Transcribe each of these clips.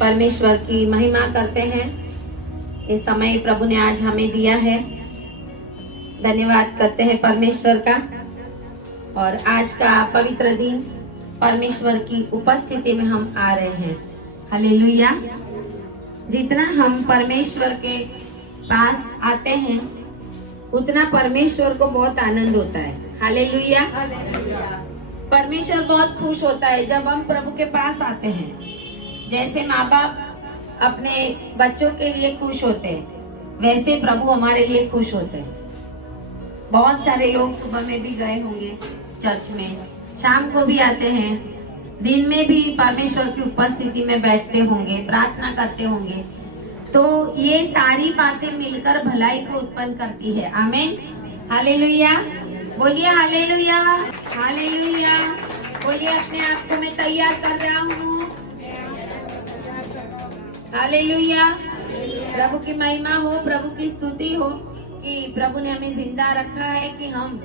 परमेश्वर की महिमा करते हैं। ये समय प्रभु ने आज हमें दिया है, धन्यवाद करते हैं परमेश्वर का। और आज का पवित्र दिन परमेश्वर की उपस्थिति में हम आ रहे हैं। हालेलुया। जितना हम परमेश्वर के पास आते हैं उतना परमेश्वर को बहुत आनंद होता है। हालेलुया। परमेश्वर बहुत खुश होता है जब हम प्रभु के पास आते हैं। जैसे माँ बाप अपने बच्चों के लिए खुश होते हैं, वैसे प्रभु हमारे लिए खुश होते हैं। बहुत सारे लोग सुबह में भी गए होंगे चर्च में, शाम को भी आते हैं, दिन में भी परमेश्वर की उपस्थिति में बैठते होंगे, प्रार्थना करते होंगे। तो ये सारी बातें मिलकर भलाई को उत्पन्न करती है। आमीन। हालेलुया। बोलिए हालेलुया। हालेलुया। बोलिए अपने आप को मैं तैयार कर रहा हूँ। हालेलुया। प्रभु की महिमा हो, प्रभु की स्तुति हो कि प्रभु ने हमें जिंदा रखा है कि हम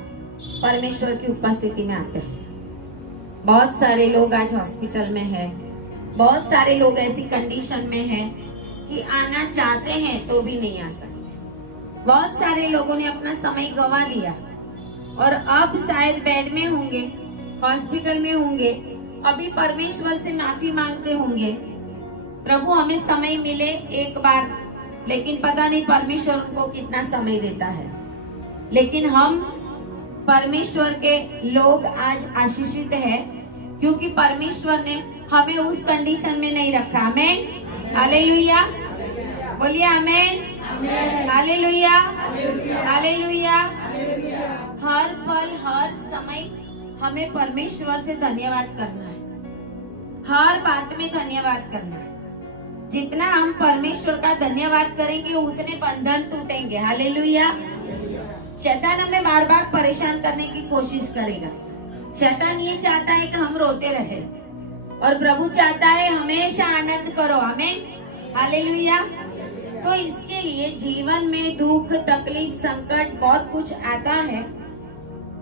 परमेश्वर की उपस्थिति में आते हैं। बहुत सारे लोग आज हॉस्पिटल में हैं, बहुत सारे लोग ऐसी कंडीशन में हैं कि आना चाहते हैं तो भी नहीं आ सकते। बहुत सारे लोगों ने अपना समय गंवा दिया और अब शायद बेड में होंगे, हॉस्पिटल में होंगे, अभी परमेश्वर से माफी मांगते होंगे, प्रभु हमें समय मिले एक बार, लेकिन पता नहीं परमेश्वर उनको कितना समय देता है। लेकिन हम परमेश्वर के लोग आज आशीषित है क्योंकि परमेश्वर ने हमें उस कंडीशन में नहीं रखा। आमीन। हालेलुया। बोलिए आमीन। हालेलुया। हालेलुया। हर पल हर समय हमें परमेश्वर से धन्यवाद करना है, हर बात में धन्यवाद करना है। जितना हम परमेश्वर का धन्यवाद करेंगे उतने बंधन टूटेंगे। हालेलुया। शैतान हमें बार बार परेशान करने की कोशिश करेगा। शैतान ये चाहता है कि हम रोते रहे और प्रभु चाहता है हमेशा आनंद करो। आमीन। हालेलुया। तो इसके लिए जीवन में दुख, तकलीफ, संकट बहुत कुछ आता है।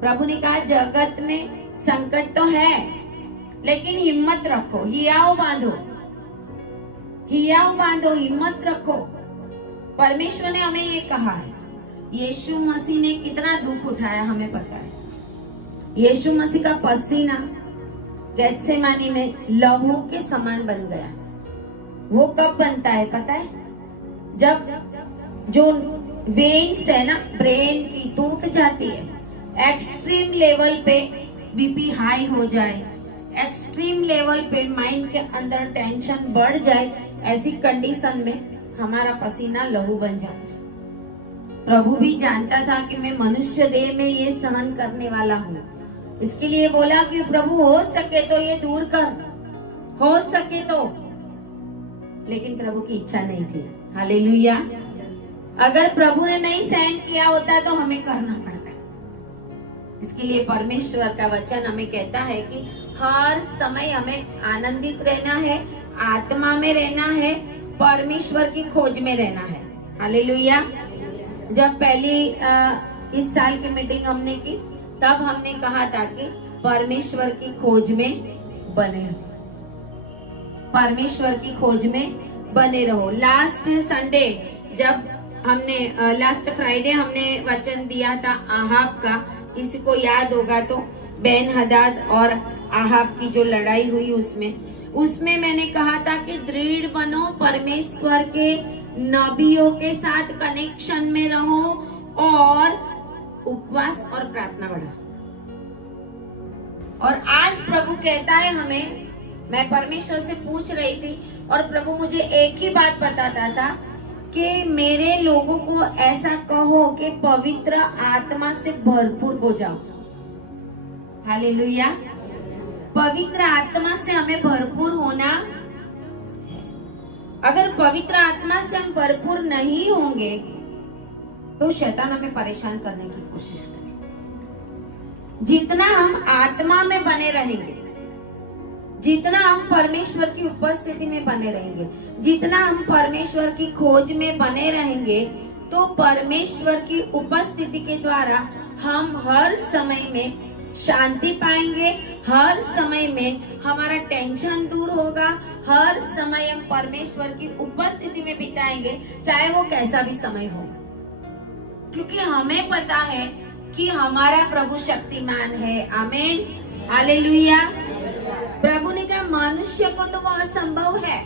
प्रभु ने कहा जगत में संकट तो है, लेकिन हिम्मत रखो, हियाव बांधो, हियाव बांधो, हिम्मत रखो। परमेश्वर ने हमें ये कहा है। यीशु मसीह ने कितना दुख उठाया हमें पता है। यीशु मसीह का पसीना गेत्सेमानी में लहू के समान बन गया। वो कब बनता है पता है? जब जो वेन्स है ना ब्रेन की टूट जाती है, एक्सट्रीम लेवल पे बीपी हाई हो जाए, एक्सट्रीम लेवल पे माइंड के अंदर टेंशन बढ़ जाए, ऐसी कंडीशन में हमारा पसीना लहू बन जाता है। प्रभु भी जानता था कि मैं मनुष्य देह में ये सहन करने वाला हूँ, इसके लिए बोला कि प्रभु हो सके तो ये दूर कर, हो सके तो। लेकिन प्रभु की इच्छा नहीं थी। हालेलुया। अगर प्रभु ने नहीं सहन किया होता तो हमें करना पड़ता। इसके लिए परमेश्वर का वचन हमें कहता है कि हर समय हमें आनंदित रहना है, आत्मा में रहना है, परमेश्वर की खोज में रहना है। हालेलुया। जब पहली इस साल की मीटिंग हमने की तब हमने कहा था कि परमेश्वर की खोज में बने रहो, परमेश्वर की खोज में बने रहो। लास्ट संडे जब हमने लास्ट फ्राइडे हमने वचन दिया था आहाब का, किसी को याद होगा तो, बेन हदाद और आहाब की जो लड़ाई हुई उसमें मैंने कहा था कि दृढ़ बनो, परमेश्वर के नबियों के साथ कनेक्शन में रहो और उपवास और प्रार्थना बढ़ाओ। और आज प्रभु कहता है हमें, मैं परमेश्वर से पूछ रही थी और प्रभु मुझे एक ही बात बताता था कि मेरे लोगों को ऐसा कहो कि पवित्र आत्मा से भरपूर हो जाओ। हालेलुया। पवित्र आत्मा से हमें भरपूर होना। अगर पवित्र आत्मा से हम भरपूर नहीं होंगे तो शैतान हमें परेशान करने की कोशिश करेगा। जितना हम आत्मा में बने रहेंगे, जितना हम परमेश्वर की उपस्थिति में बने रहेंगे, जितना हम परमेश्वर की खोज में बने रहेंगे, तो परमेश्वर की उपस्थिति के द्वारा हम हर समय में शांति पाएंगे, हर समय में हमारा टेंशन दूर होगा, हर समय हम परमेश्वर की उपस्थिति में बिताएंगे, चाहे वो कैसा भी समय हो, क्योंकि हमें पता है कि हमारा प्रभु शक्तिमान है। आमीन, हालेलुया। प्रभु ने कहा मनुष्य को तो वो असंभव है,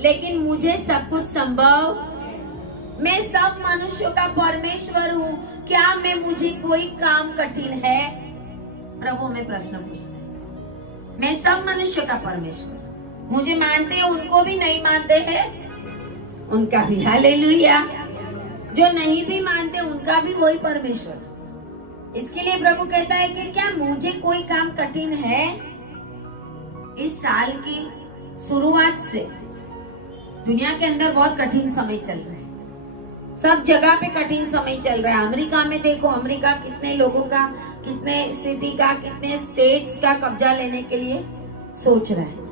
लेकिन मुझे सब कुछ संभव। मैं सब मनुष्यों का परमेश्वर हूँ, क्या मैं मुझे कोई काम कठिन है? प्रभु में प्रश्न पूछते हैं। मैं सब मनुष्य का परमेश्वर, मुझे मानते हैं, उनको भी नहीं मानते हैं, उनका भी। हालेलुया। जो नहीं भी मानते उनका भी वही परमेश्वर। इसके लिए प्रभु कहता है कि क्या मुझे कोई काम कठिन है? इस साल की शुरुआत से दुनिया के अंदर बहुत कठिन समय चल रहा है, सब जगह पे कठिन समय चल रहा है। अमेरिका में देखो, अमेरिका कितने लोगों का, कितने सिटी का, कितने स्टेट्स का कब्जा लेने के लिए सोच रहा है।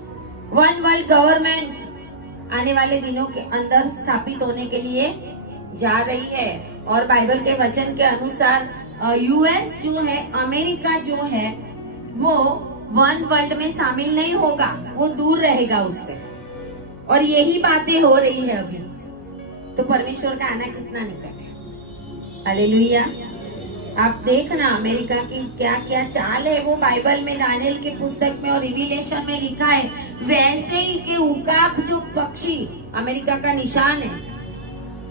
वन वर्ल्ड गवर्नमेंट आने वाले दिनों के अंदर स्थापित होने के लिए जा रही है, और बाइबल के वचन के अनुसार यूएस जो है, अमेरिका जो है, वो वन वर्ल्ड में शामिल नहीं होगा, वो दूर रहेगा उससे। और यही बातें हो रही है अभी। तो परमेश्वर का आना कितना निकट है। हालेलुया। आप देखना अमेरिका की क्या क्या चाल है, वो बाइबल में दानिएल के पुस्तक में और रिविलेशन में लिखा है। वैसे ही के उकाब जो पक्षी अमेरिका का निशान है,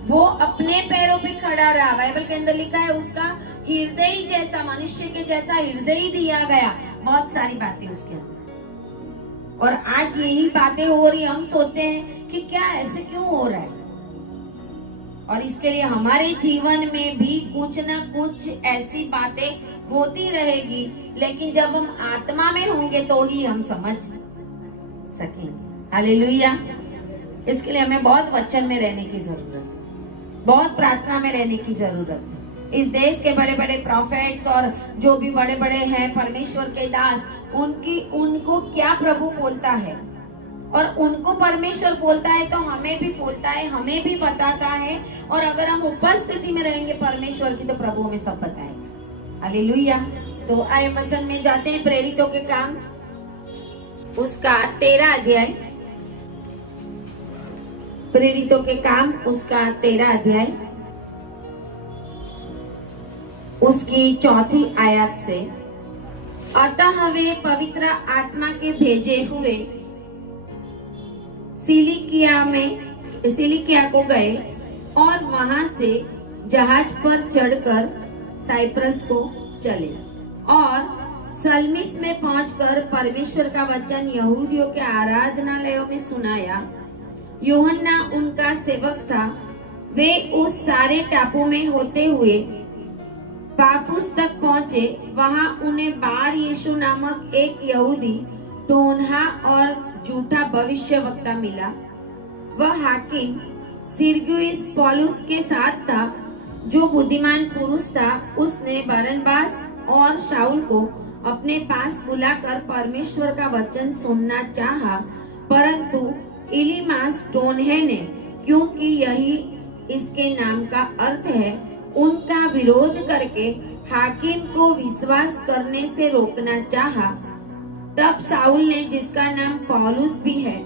वो अपने पैरों पे खड़ा रहा। बाइबल के अंदर लिखा है उसका हृदय जैसा, मनुष्य के जैसा हृदय दिया गया। बहुत सारी बातें उसके अंदर, और आज यही बातें हो रही। हम सोचते हैं कि क्या ऐसे क्यों हो रहा है, और इसके लिए हमारे जीवन में भी कुछ ना कुछ ऐसी बातें होती रहेगी, लेकिन जब हम आत्मा में होंगे तो ही हम समझ सकेंगे। हालेलुया। इसके लिए हमें बहुत वचन में रहने की जरूरत है, बहुत प्रार्थना में रहने की जरूरत है। इस देश के बड़े बड़े प्रॉफिट्स और जो भी बड़े बड़े हैं परमेश्वर के दास, उनको क्या प्रभु बोलता है, और उनको परमेश्वर बोलता है तो हमें भी बोलता है, हमें भी बताता है। और अगर हम उपस्थिति में रहेंगे परमेश्वर की, तो प्रभु हमें सब बताएगा। हालेलुया। तो आए वचन में जाते हैं। प्रेरितों के काम उसका 13 अध्याय, प्रेरितों के काम उसका 13 अध्याय उसकी 4 आयत से, अतः वे पवित्र आत्मा के भेजे हुए सिलिकिया को गए और वहां से जहाज पर चढ़कर साइप्रस को चले, और सलमिस में पहुंचकर परमेश्वर का वचन यहूदियों के आराधनालयों में सुनाया। यूहन्ना उनका सेवक था। वे उस सारे टापू में होते हुए पाफुस तक पहुंचे। वहां उन्हें बार यीशु नामक एक यहूदी टोनहा और झूठा भविष्यवक्ता मिला। वह हाकिम सिरगियुस पौलुस के साथ था, जो बुद्धिमान पुरुष था। उसने बरनबास और शाऊल को अपने पास बुलाकर परमेश्वर का वचन सुनना चाहा, परंतु इलीमास टोनहे ने, क्योंकि यही इसके नाम का अर्थ है, उनका विरोध करके हाकिम को विश्वास करने से रोकना चाहा। तब शाऊल ने, जिसका नाम पौलुस भी है,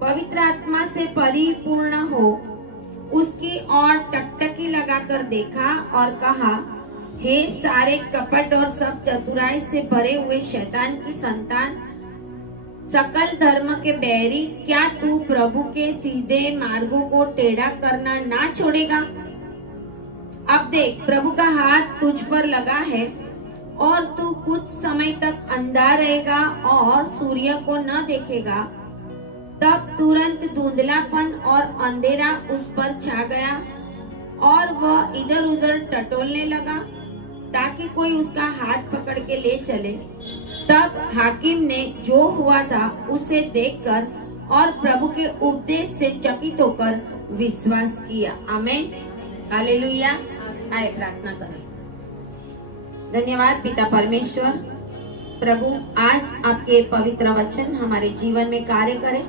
पवित्र आत्मा से परिपूर्ण हो, उसकी ओर टकटकी लगाकर देखा और कहा, हे सारे कपट और सब चतुराई से भरे हुए शैतान की संतान, सकल धर्म के बैरी, क्या तू प्रभु के सीधे मार्गों को टेढ़ा करना ना छोड़ेगा? अब देख, प्रभु का हाथ तुझ पर लगा है और तू कुछ समय तक अंधा रहेगा और सूर्य को न देखेगा। तब तुरंत धुंधलापन और अंधेरा उस पर छा गया और वह इधर उधर टटोलने लगा ताकि कोई उसका हाथ पकड़ के ले चले। तब हाकिम ने जो हुआ था उसे देखकर और प्रभु के उपदेश से चकित होकर विश्वास किया। आमीन, हालेलुया। आए प्रार्थना करें। धन्यवाद पिता परमेश्वर, प्रभु आज आपके पवित्र वचन हमारे जीवन में कार्य करें।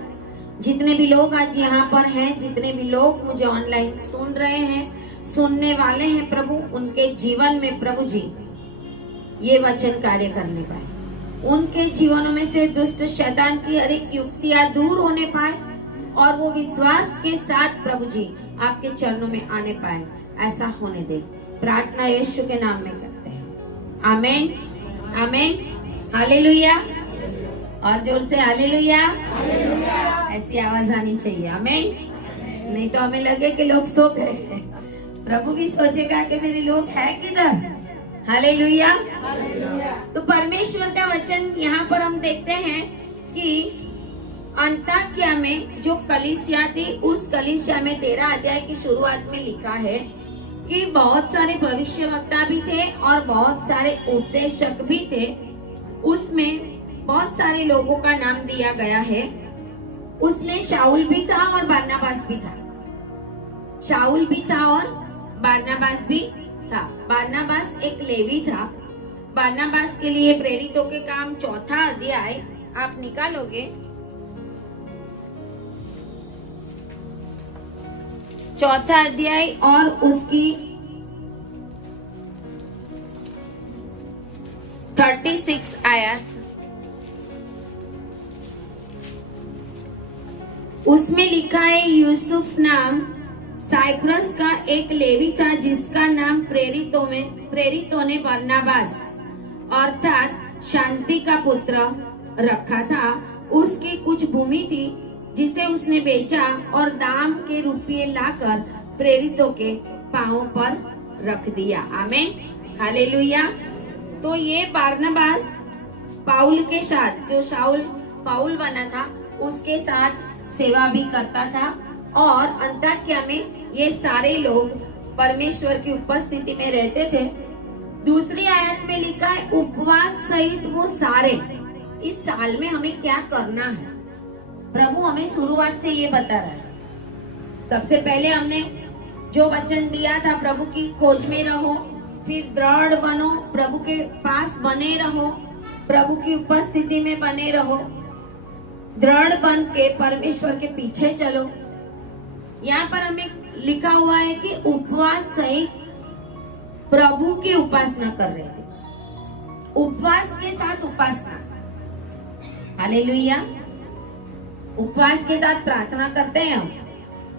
जितने भी लोग आज यहाँ पर हैं, जितने भी लोग मुझे ऑनलाइन सुन रहे हैं, सुनने वाले हैं, प्रभु उनके जीवन में प्रभु जी ये वचन कार्य करने पाए। उनके जीवनों में से दुष्ट शैतान की हर एक युक्तियां दूर होने पाए और वो विश्वास के साथ प्रभु जी आपके चरणों में आने पाए। ऐसा होने दे, प्रार्थना यीशु के नाम में करते हैं। आमीन आमीन हालेलुया। और जोर से हालेलुया। ऐसी आवाज आनी चाहिए। आमीन। नहीं तो हमें लगे कि लोग सो गए हैं, प्रभु भी सोचेगा कि मेरे लोग हैं किधर। हालेलुया। तो परमेश्वर का वचन यहाँ पर हम देखते हैं कि अंताकिया में जो कलीसिया थी, उस कलीसिया में 13 अध्याय की शुरुआत में लिखा है कि बहुत सारे भविष्यवक्ता भी थे और बहुत सारे उपदेशक भी थे। उसमें बहुत सारे लोगों का नाम दिया गया है। उसमें शाऊल भी था और बारनाबास भी था। शाऊल भी था और बारनाबास भी था। बारनाबास एक लेवी था। बारनाबास के लिए प्रेरितों के काम 4 अध्याय आप निकालोगे, 4 अध्याय और उसकी 36 आयत, उसमें लिखा है यूसुफ नाम साइप्रस का एक लेवी था जिसका नाम प्रेरितों ने बरनबास अर्थात शांति का पुत्र रखा था। उसकी कुछ भूमि थी जिसे उसने बेचा और दाम के रुपये लाकर प्रेरितों के पांवों पर रख दिया। आमीन हालेलुया। तो ये बरनबास पाउल के साथ, जो शाऊल पाउल बना था, उसके साथ सेवा भी करता था और अंताकिया में ये सारे लोग परमेश्वर की उपस्थिति में रहते थे। दूसरी आयत में लिखा है उपवास सहित वो सारे। इस साल में हमें क्या करना है, प्रभु हमें शुरुआत से ये बता रहा है। सबसे पहले हमने जो वचन दिया था, प्रभु की खोज में रहो, फिर दृढ़ बनो, प्रभु के पास बने रहो, प्रभु की उपस्थिति में बने रहो, दृढ़ बन के परमेश्वर के पीछे चलो। यहाँ पर हमें लिखा हुआ है कि उपवास सहित प्रभु की उपासना कर रहे थे। उपवास के साथ उपासना, हालेलुया। उपवास के साथ प्रार्थना करते हैं हम,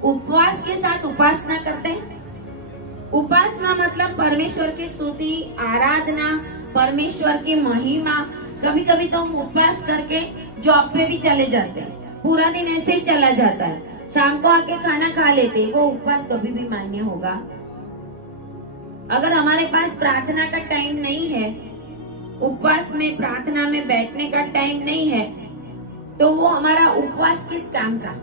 उपवास के साथ उपासना करते हैं। उपासना मतलब परमेश्वर की स्तुति, आराधना, परमेश्वर की महिमा। कभी कभी तो हम उपवास करके जॉब पे भी चले जाते हैं, पूरा दिन ऐसे ही चला जाता है, शाम को आके खाना खा लेते हैं। वो उपवास कभी भी मान्य होगा? अगर हमारे पास प्रार्थना का टाइम नहीं है, उपवास में प्रार्थना में बैठने का टाइम नहीं है, तो वो हमारा उपवास किस काम का?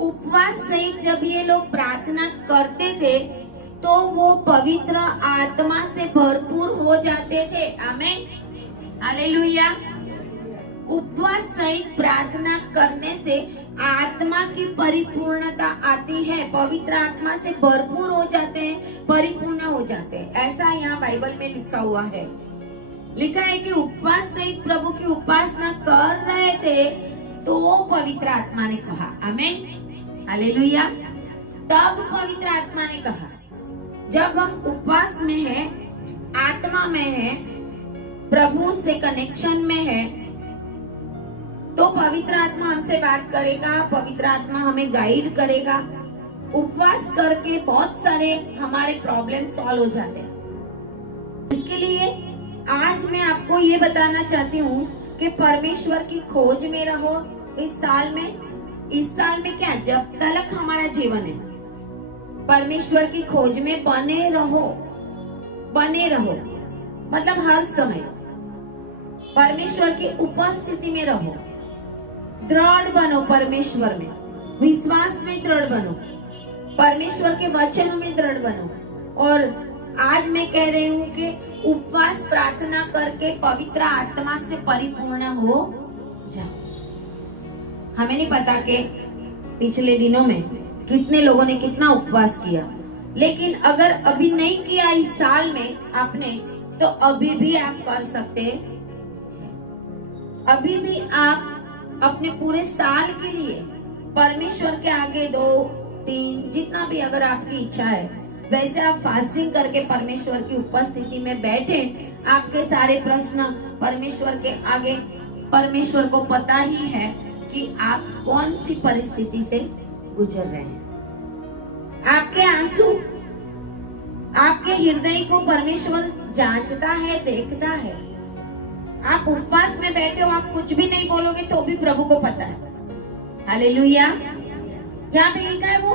उपवास सहित जब ये लोग प्रार्थना करते थे तो वो पवित्र आत्मा से भरपूर हो जाते थे। आमीन हालेलुया। उपवास सहित प्रार्थना करने से आत्मा की परिपूर्णता आती है, पवित्र आत्मा से भरपूर हो जाते हैं, परिपूर्ण हो जाते हैं। ऐसा यहाँ बाइबल में लिखा हुआ है। लिखा है कि उपवास सहित प्रभु की उपासना कर रहे थे तो पवित्र आत्मा ने कहा। आमीन हालेलुया। तब पवित्र आत्मा ने कहा, जब हम उपवास में हैं, आत्मा में हैं, प्रभु से कनेक्शन में है, तो पवित्र आत्मा हमसे बात करेगा, पवित्र आत्मा हमें गाइड करेगा। उपवास करके बहुत सारे हमारे प्रॉब्लम सॉल्व हो जाते हैं। इसके लिए आज मैं आपको ये बताना चाहती हूँ कि परमेश्वर की खोज में रहो इस साल में क्या, जब तक हमारा जीवन है, परमेश्वर की खोज में बने रहो मतलब हर समय परमेश्वर की उपस्थिति में रहो, दृढ़ बनो, परमेश्वर में विश्वास में दृढ़ बनो, परमेश्वर के वचनों में दृढ़ बनो। और आज मैं कह रही हूँ कि उपवास प्रार्थना करके पवित्र आत्मा से परिपूर्ण हो जाओ। हमें नहीं पता कि पिछले दिनों में कितने लोगों ने कितना उपवास किया, लेकिन अगर अभी नहीं किया इस साल में आपने, तो अभी भी आप कर सकते हैं। अभी भी आप अपने पूरे साल के लिए परमेश्वर के आगे 2-3 जितना भी अगर आपकी इच्छा है, वैसे आप फास्टिंग करके परमेश्वर की उपस्थिति में बैठे आपके सारे प्रश्न परमेश्वर के आगे, परमेश्वर को पता ही है कि आप कौन सी परिस्थिति से गुजर रहे हैं। आपके आंसू, आपके हृदय को परमेश्वर जांचता है, देखता है। आप उपवास में बैठे हो, आप कुछ भी नहीं बोलोगे तो भी प्रभु को पता है। हालेलुया। यहाँ पे लिखा है वो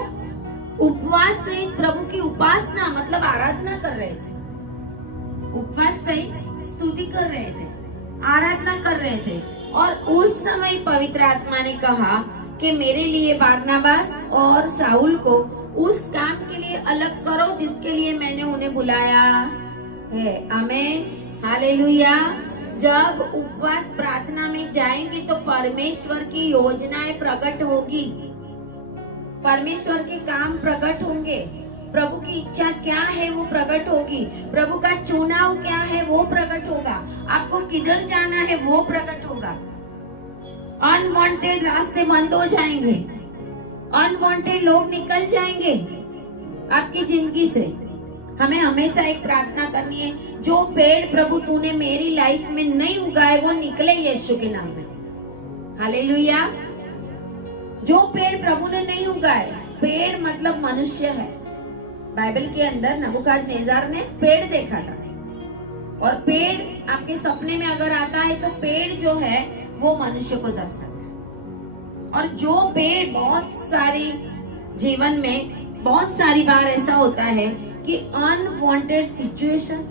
उपवास सहित प्रभु की उपासना मतलब आराधना कर रहे थे। उपवास सहित स्तुति कर रहे थे, आराधना कर रहे थे। और उस समय पवित्र आत्मा ने कहा कि मेरे लिए बारनाबास और शाऊल को उस काम के लिए अलग करो जिसके लिए मैंने उन्हें बुलाया है। आमीन, हालेलुया। जब उपवास प्रार्थना में जाएंगे तो परमेश्वर की योजनाएं प्रकट होगी, परमेश्वर के काम प्रकट होंगे, प्रभु की इच्छा क्या है वो प्रकट होगी, प्रभु का चुनाव क्या है वो प्रकट होगा, आपको किधर जाना है वो प्रकट होगा। अनवांटेड रास्ते बंद हो जाएंगे, अनवांटेड लोग निकल जाएंगे आपकी जिंदगी से। हमें हमेशा एक प्रार्थना करनी है, जो पेड़ प्रभु तूने मेरी लाइफ में नहीं उगाए वो निकले यीशु के नाम में। हालेलुया। जो पेड़ प्रभु ने नहीं उगाए, पेड़ मतलब मनुष्य है। बाइबल के अंदर नबूकदनेस्सर ने पेड़ देखा था, और पेड़ आपके सपने में अगर आता है तो पेड़ जो है वो मनुष्य को दर्शाता है। और जो पेड़ बहुत सारी जीवन में बहुत सारी बार ऐसा होता है कि अनवांटेड सिचुएशन,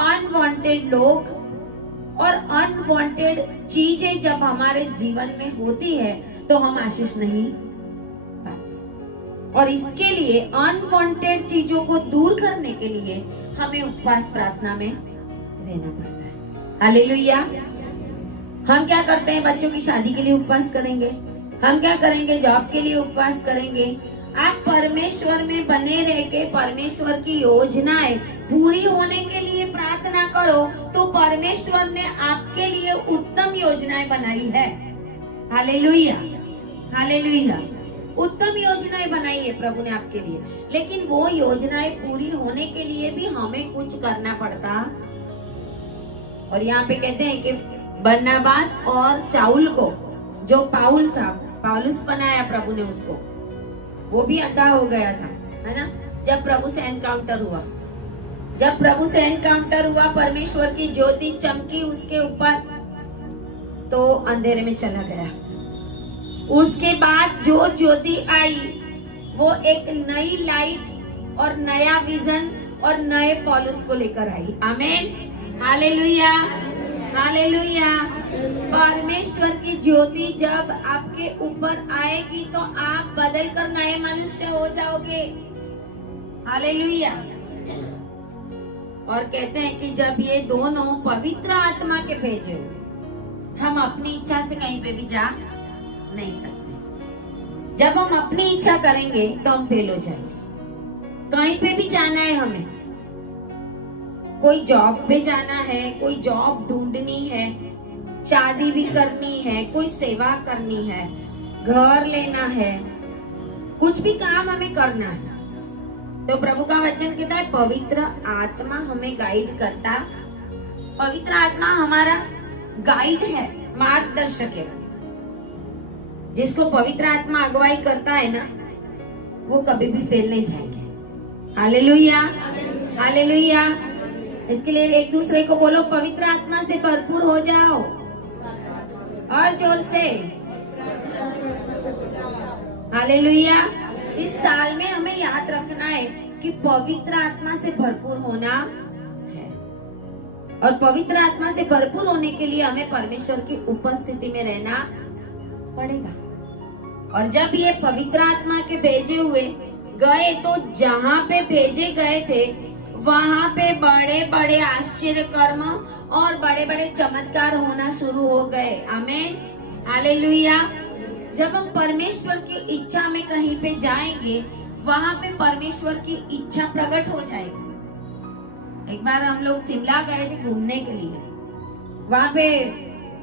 अनवांटेड लोग और अनवांटेड चीजें जब हमारे जीवन में होती है तो हम आशीष नहीं पाते। और इसके लिए अनवांटेड चीजों को दूर करने के लिए हमें उपवास प्रार्थना में रहना पड़ता है। हालेलुया। हम क्या करते हैं, बच्चों की शादी के लिए उपवास करेंगे, हम क्या करेंगे, जॉब के लिए उपवास करेंगे। आप परमेश्वर में बने रह के परमेश्वर की योजनाएं पूरी होने के लिए प्रार्थना करो तो परमेश्वर ने आपके लिए उत्तम योजनाएं बनाई है। Hallelujah, hallelujah. उत्तम योजनाएं बनाई है प्रभु ने आपके लिए, लेकिन वो योजनाएं पूरी होने के लिए भी हमें कुछ करना पड़ता। और यहाँ पे कहते हैं कि बरनबास और शाऊल को, जो पाउल था, पौलुस बनाया प्रभु ने उसको, वो भी अंधा हो गया था, है ना। जब प्रभु से एनकाउंटर हुआ, जब प्रभु से एनकाउंटर हुआ, परमेश्वर की ज्योति चमकी उसके ऊपर तो अंधेरे में चला गया। उसके बाद जो ज्योति आई वो एक नई लाइट और नया विजन और नए पौलुस को लेकर आई। आमीन, हालेलुया, हालेलुया। परमेश्वर की ज्योति जब आपके ऊपर आएगी तो आप बदल कर नए मनुष्य हो जाओगे। हालेलुया। और कहते हैं कि जब ये दोनों पवित्र आत्मा के भेजे, हम अपनी इच्छा से कहीं पे भी जा नहीं सकते। जब हम अपनी इच्छा करेंगे तो हम फेल हो जाएंगे। कहीं पे भी जाना है हमें, कोई जॉब पे जाना है, कोई जॉब ढूंढनी है, शादी भी करनी है, कोई सेवा करनी है, घर लेना है, कुछ भी काम हमें करना है, तो प्रभु का वचन कहता है पवित्र आत्मा हमें गाइड करता। पवित्र आत्मा हमारा गाइड है, मार्गदर्शक है। जिसको पवित्र आत्मा अगुवाई करता है ना, वो कभी भी फेल नहीं जाएंगे। Hallelujah, hallelujah. इसके लिए एक दूसरे को बोलो, पवित्र आत्मा से भरपूर हो जाओ। और जोर से हालेलुया। इस साल में हमें याद रखना है कि पवित्र आत्मा से भरपूर होना है, और पवित्र आत्मा से भरपूर होने के लिए हमें परमेश्वर की उपस्थिति में रहना पड़ेगा। और जब ये पवित्र आत्मा के भेजे हुए गए तो जहाँ पे भेजे गए थे वहाँ पे बड़े बड़े आश्चर्य कर्म और बड़े बड़े चमत्कार होना शुरू हो गए। आमीन, हालेलुया। जब हम परमेश्वर की इच्छा में कहीं पे जाएंगे वहाँ पे परमेश्वर की इच्छा प्रकट हो जाएगी। एक बार हम लोग शिमला गए थे घूमने के लिए, वहाँ पे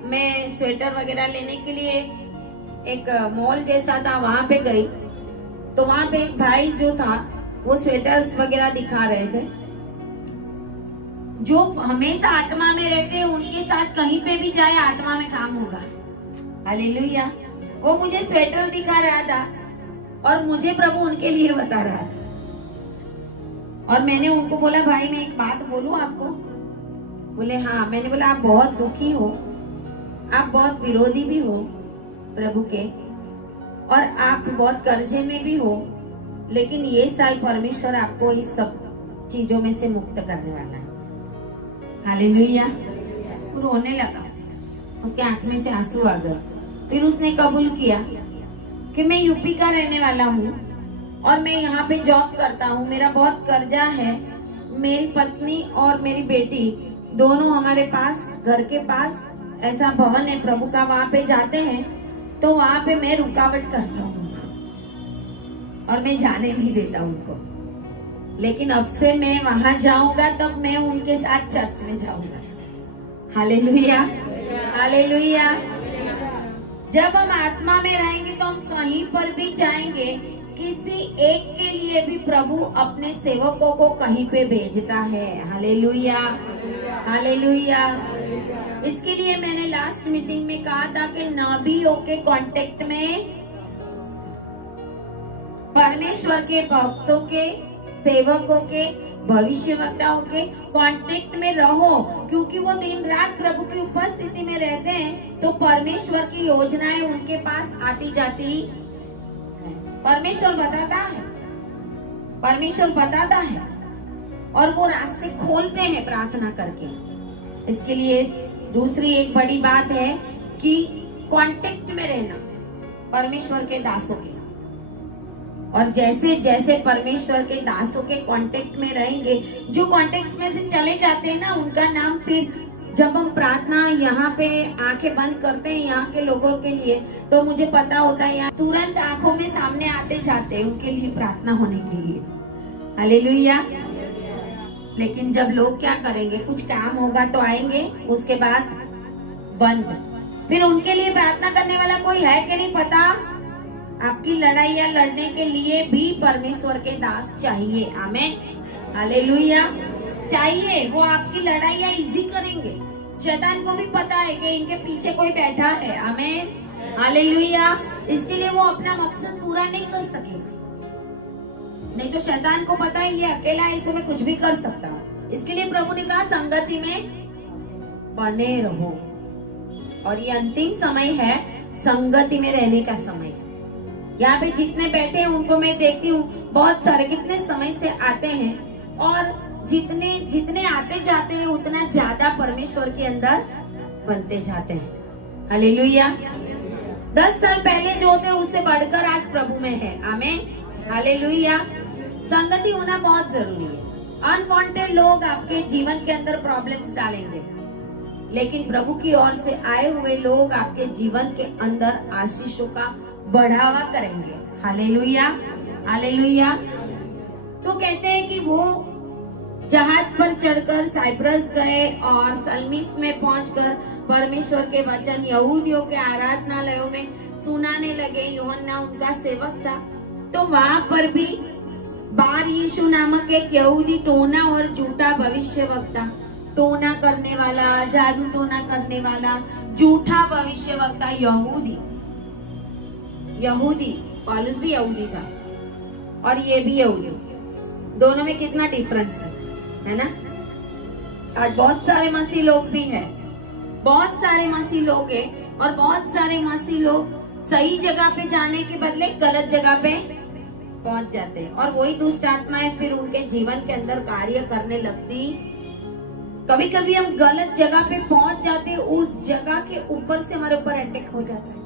मैं स्वेटर वगैरह लेने के लिए एक मॉल जैसा था, वहाँ पे गई तो वहाँ पे एक भाई जो था वो स्वेटर्स वगैरह दिखा रहे थे। जो हमेशा आत्मा में रहते हैं उनके साथ कहीं पे भी जाए आत्मा में काम होगा। हालेलुया। वो मुझे स्वेटर दिखा रहा था और मुझे प्रभु उनके लिए बता रहा था, और मैंने उनको बोला भाई मैं एक बात बोलूं आपको? बोले हाँ। मैंने बोला आप बहुत दुखी हो, आप बहुत विरोधी भी हो प्रभु के, और आप बहुत कर्जे में भी हो, लेकिन ये साल परमेश्वर आपको इस सब चीजों में से मुक्त करने वाला है। हालेलुया। वो रोने लगा, उसके आंख में से आंसू आ गए। फिर उसने कबूल किया कि मैं यूपी का रहने वाला हूँ और मैं यहाँ पे जॉब करता हूँ, मेरा बहुत कर्जा है। मेरी पत्नी और मेरी बेटी दोनों हमारे पास, घर के पास ऐसा भवन है प्रभु का, वहां पे जाते हैं तो वहां पे मैं रुकावट करता हूँ और मैं जाने नहीं देता उनको। लेकिन अब से मैं वहां जाऊंगा तब मैं उनके साथ चर्च में जाऊंगा। Hallelujah, hallelujah. जब हम आत्मा में रहेंगे तो हम कहीं पर भी जाएंगे, किसी एक के लिए भी प्रभु अपने सेवकों को कहीं पे भेजता है। Hallelujah, hallelujah. इसके लिए मैंने लास्ट मीटिंग में कहा था कि नबियों के कांटेक्ट में, परमेश्वर के भक्तों के, सेवकों के, भविष्यवक्ताओं के कांटेक्ट में रहो, क्योंकि वो दिन रात प्रभु की उपस्थिति में रहते हैं तो परमेश्वर की योजनाएं उनके पास आती जाती। परमेश्वर बताता है, परमेश्वर बताता है और वो रास्ते खोलते हैं प्रार्थना करके। इसके लिए दूसरी एक बड़ी बात है कि कांटेक्ट में रहना परमेश्वर के दासों के, और जैसे जैसे परमेश्वर के दासों के कांटेक्ट में रहेंगे, जो कांटेक्ट में से चले जाते हैं ना, उनका नाम फिर जब हम प्रार्थना यहाँ पे आंखें बंद करते हैं यहाँ के लोगों के लिए, तो मुझे पता होता है यहाँ तुरंत आंखों में सामने आते जाते हैं उनके लिए प्रार्थना होने के लिए। हालेलुया। लेकिन जब लोग क्या करेंगे, कुछ काम होगा तो आएंगे, उसके बाद बंद। फिर उनके लिए प्रार्थना करने वाला कोई है कि नहीं पता। आपकी लड़ाइयाँ लड़ने के लिए भी परमेश्वर के दास चाहिए। आमेन, हालेलुया। चाहिए, वो आपकी लड़ाइयाँ इजी करेंगे। शैतान को भी पता है कि इनके पीछे कोई बैठा है। आमेन, हालेलुया। इसके लिए वो अपना मकसद पूरा नहीं कर सकेगा। नहीं तो शैतान को पता है ये अकेला है, इसको मैं कुछ भी कर सकता हूँ। इसके लिए प्रभु ने कहा संगति में बने रहो, और ये अंतिम समय है, संगति में रहने का समय। यहाँ पे जितने बैठे हैं उनको मैं देखती हूँ, बहुत सारे कितने समय से आते हैं, और जितने जितने आते जाते हैं उतना ज्यादा परमेश्वर के अंदर बनते जाते हैं। हालेलुया। 10 साल पहले जो थे उससे बढ़कर आज प्रभु में है। आमेन, हालेलुया। संगति होना बहुत जरूरी है। अनवांटेड लोग आपके जीवन के अंदर प्रॉब्लम्स डालेंगे, लेकिन प्रभु की ओर से आए हुए लोग आपके जीवन के अंदर आशीषों का बढ़ावा करेंगे। Hallelujah, hallelujah. तो कहते हैं कि वो जहाज पर चढ़कर साइप्रस गए और सलमीस में पहुंचकर परमेश्वर के वचन यहूदियों के आराधनालयों में सुनाने लगे। यूहन्ना उनका सेवक था। तो वहां पर भी बार यीशु नामक एक यहूदी टोना और झूठा भविष्यवक्ता, टोना करने वाला, जादू टोना करने वाला, झूठा भविष्यवक्ता, यहूदी, पौलुस भी यहूदी था और ये भी यहूदी। दोनों में कितना डिफरेंस है ना। आज बहुत सारे मसीह लोग भी हैं, बहुत सारे मसीह लोग हैं, और बहुत सारे मसीह लोग सही जगह पे जाने के बदले गलत जगह पे पहुंच जाते हैं, और वही दुष्ट आत्माएं फिर उनके जीवन के अंदर कार्य करने लगती। कभी कभी हम गलत जगह पे पहुंच जाते हैं, उस जगह के ऊपर से हमारे ऊपर अटैक हो जाता है।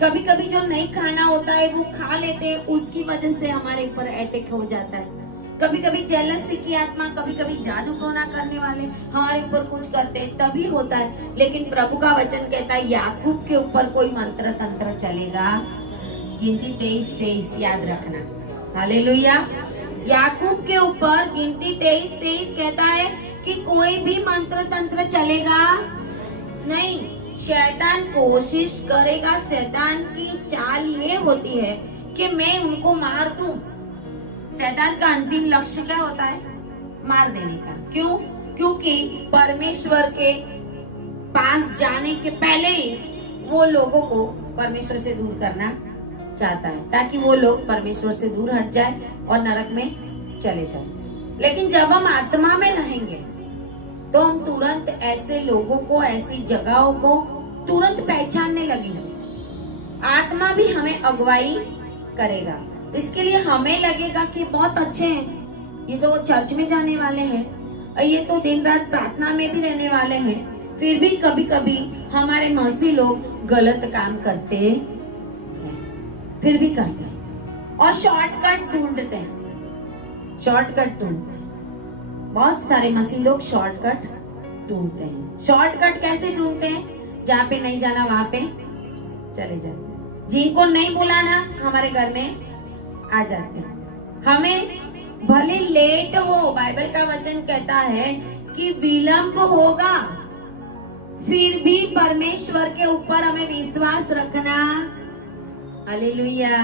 कभी कभी जो नहीं खाना होता है वो खा लेते हैं, उसकी वजह से हमारे ऊपर अटैक हो जाता है। कभी कभी जेलसी की आत्मा, कभी कभी जादू टोना करने वाले हमारे ऊपर कुछ करते हैं, तभी होता है। लेकिन प्रभु का वचन कहता है याकूब के ऊपर कोई मंत्र तंत्र चलेगा। गिनती 23:23 याद रखना। हालेलुया। याकूब के ऊपर गिनती 23:23 कहता है कि कोई भी मंत्र तंत्र चलेगा नहीं। शैतान कोशिश करेगा, शैतान की चाल ये होती है कि मैं उनको मार दूं। शैतान का अंतिम लक्ष्य क्या होता है? मार देने का। क्यों? क्योंकि परमेश्वर के पास जाने के पहले ही वो लोगों को परमेश्वर से दूर करना चाहता है, ताकि वो लोग परमेश्वर से दूर हट जाए और नरक में चले जाए। लेकिन जब हम आत्मा में रहेंगे तो हम तुरंत ऐसे लोगों को, ऐसी जगहों को तुरंत पहचानने लगेंगे। आत्मा भी हमें अगुवाई करेगा। इसके लिए हमें लगेगा कि बहुत अच्छे हैं, ये तो चर्च में जाने वाले हैं, ये तो दिन रात प्रार्थना में भी रहने वाले हैं, फिर भी कभी कभी हमारे मसीह लोग गलत काम करते हैं, फिर भी करते हैं और शॉर्टकट ढूंढते हैं। बहुत सारे मसीह लोग शॉर्टकट ढूंढते हैं। शॉर्टकट कैसे ढूंढते हैं? जहाँ पे नहीं जाना वहां पे चले जाते हैं, जिनको नहीं बुलाना हमारे घर में आ जाते हैं। हमें भले लेट हो, बाइबल का वचन कहता है कि विलंब होगा, फिर भी परमेश्वर के ऊपर हमें विश्वास रखना। हालेलुया।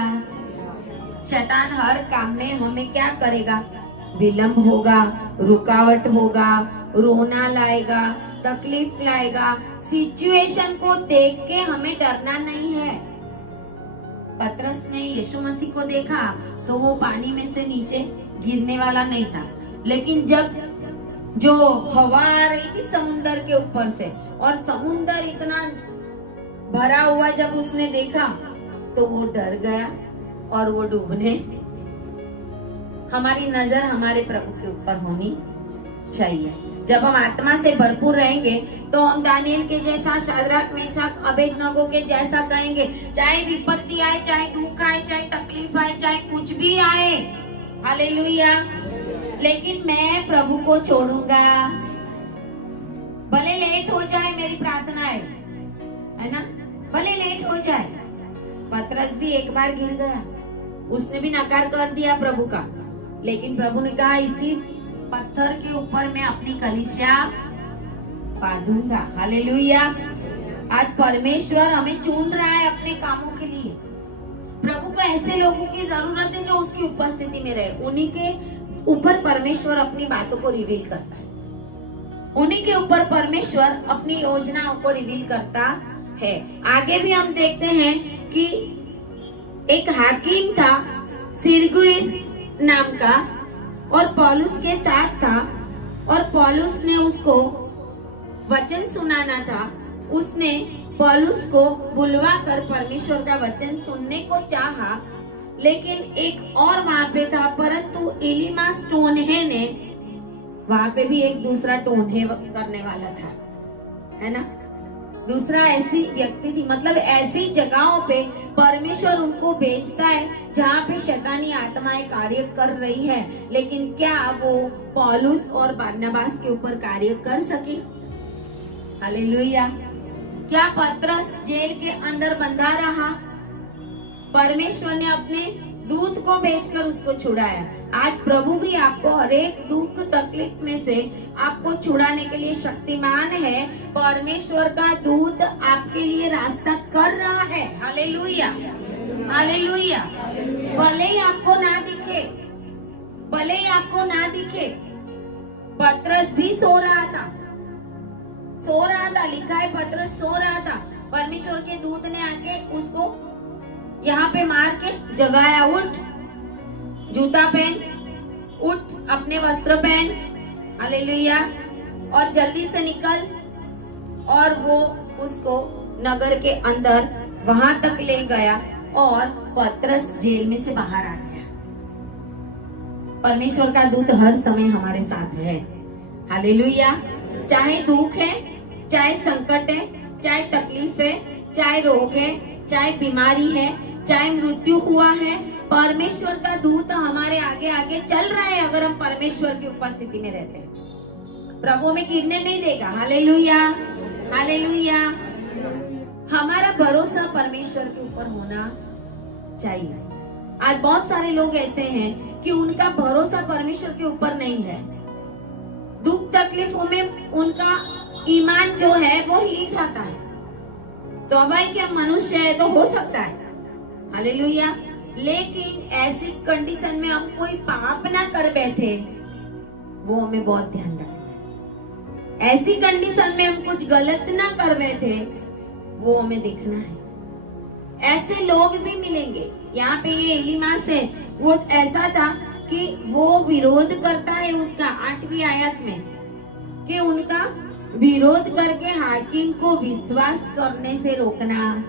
शैतान हर काम में हमें क्या करेगा? विलंब होगा, रुकावट होगा, रोना लाएगा, तकलीफ लाएगा। सिचुएशन को देख के हमें डरना नहीं है। पतरस ने यीशु मसीह को देखा तो वो पानी में से नीचे गिरने वाला नहीं था, लेकिन जब जो हवा आ रही थी समुन्दर के ऊपर से और समुन्दर इतना भरा हुआ जब उसने देखा तो वो डर गया और वो डूबने। हमारी नजर हमारे प्रभु के ऊपर होनी चाहिए। जब हम आत्मा से भरपूर रहेंगे तो हम दानियल के जैसा, शाद्राक मेशक अबेदनगो के जैसा कहेंगे, चाहे विपत्ति आए, चाहे दुख आए, चाहे तकलीफ आए, चाहे कुछ भी आए, हालेलुया, लेकिन मैं प्रभु को छोड़ूंगा। भले लेट हो जाए मेरी प्रार्थना है ना, भले लेट हो जाए। पतरस भी एक बार गिर गया, उसने भी नकार कर दिया प्रभु का, लेकिन प्रभु ने कहा इसी पत्थर के ऊपर मैं अपनी कलीसिया बांधूंगा। हालेलुया। आज परमेश्वर हमें चुन रहा है अपने कामों के लिए। प्रभु को ऐसे लोगों की जरूरत है जो उसकी उपस्थिति में रहे। उन्हीं के ऊपर परमेश्वर अपनी बातों को रिवील करता है, उन्हीं के ऊपर परमेश्वर अपनी योजनाओं को रिवील करता है। आगे भी हम देखते हैं कि एक हाकिम था सिरगुइस नाम का, और पौलुस के साथ था, और पौलुस ने उसको वचन सुनाना था। उसने पौलुस को बुलवा कर परमेश्वर का वचन सुनने को चाहा, लेकिन एक और वहां पे था, परंतु एलीमास टोनहे ने वहां पे भी एक दूसरा टोनहे करने वाला था, है ना। दूसरा ऐसी व्यक्ति थी, मतलब ऐसी जगहों पे परमेश्वर उनको भेजता है जहाँ पे शैतानी आत्माएं कार्य कर रही है, लेकिन क्या वो पौलुस और बरनबास के ऊपर कार्य कर सकी? हालेलुया। क्या पतरस जेल के अंदर बंधा रहा? परमेश्वर ने अपने दूत को भेजकर उसको छुड़ाया। आज प्रभु भी आपको हर एक दुख तकलीफ में से आपको छुड़ाने के लिए शक्तिमान है। परमेश्वर का दूत आपके लिए रास्ता कर रहा है। Hallelujah, hallelujah. भले ही आपको ना दिखे, भले ही आपको ना दिखे, पतरस भी सो रहा था, लिखा है पतरस सो रहा था। परमेश्वर के दूत ने आके उसको यहाँ पे मार के जगाया, उठ, जूता पहन, उठ, अपने वस्त्र पहन, हालेलुया, और जल्दी से निकल। और वो उसको नगर के अंदर वहां तक ले गया और पतरस जेल में से बाहर आ गया। परमेश्वर का दूत हर समय हमारे साथ है। हालेलुया। चाहे दुख है, चाहे संकट है, चाहे तकलीफ है, चाहे रोग है, चाहे बीमारी है, चाहे मृत्यु हुआ है, परमेश्वर का दूत हमारे आगे आगे चल रहा है। अगर हम परमेश्वर की उपस्थिति में रहते हैं, प्रभु में गिरने नहीं देगा। Hallelujah, hallelujah. हमारा भरोसा परमेश्वर के ऊपर होना चाहिए। आज बहुत सारे लोग ऐसे हैं कि उनका भरोसा परमेश्वर के ऊपर नहीं है। दुख तकलीफों में उनका ईमान जो है वो हिल जाता है। स्वाभाविक मनुष्य है तो हो सकता है, हालेलुया, लेकिन ऐसी कंडीशन में हम कोई पाप ना कर बैठे, वो हमें बहुत ध्यान रखना है। ऐसी कंडीशन में हम कुछ गलत ना कर बैठे, वो हमें देखना है। ऐसे लोग भी मिलेंगे। यहाँ पे ये एलीमास है, वो ऐसा था कि वो विरोध करता है उसका 8वीं आयत में, कि उनका विरोध करके हाकिम को विश्वास करने से रोकना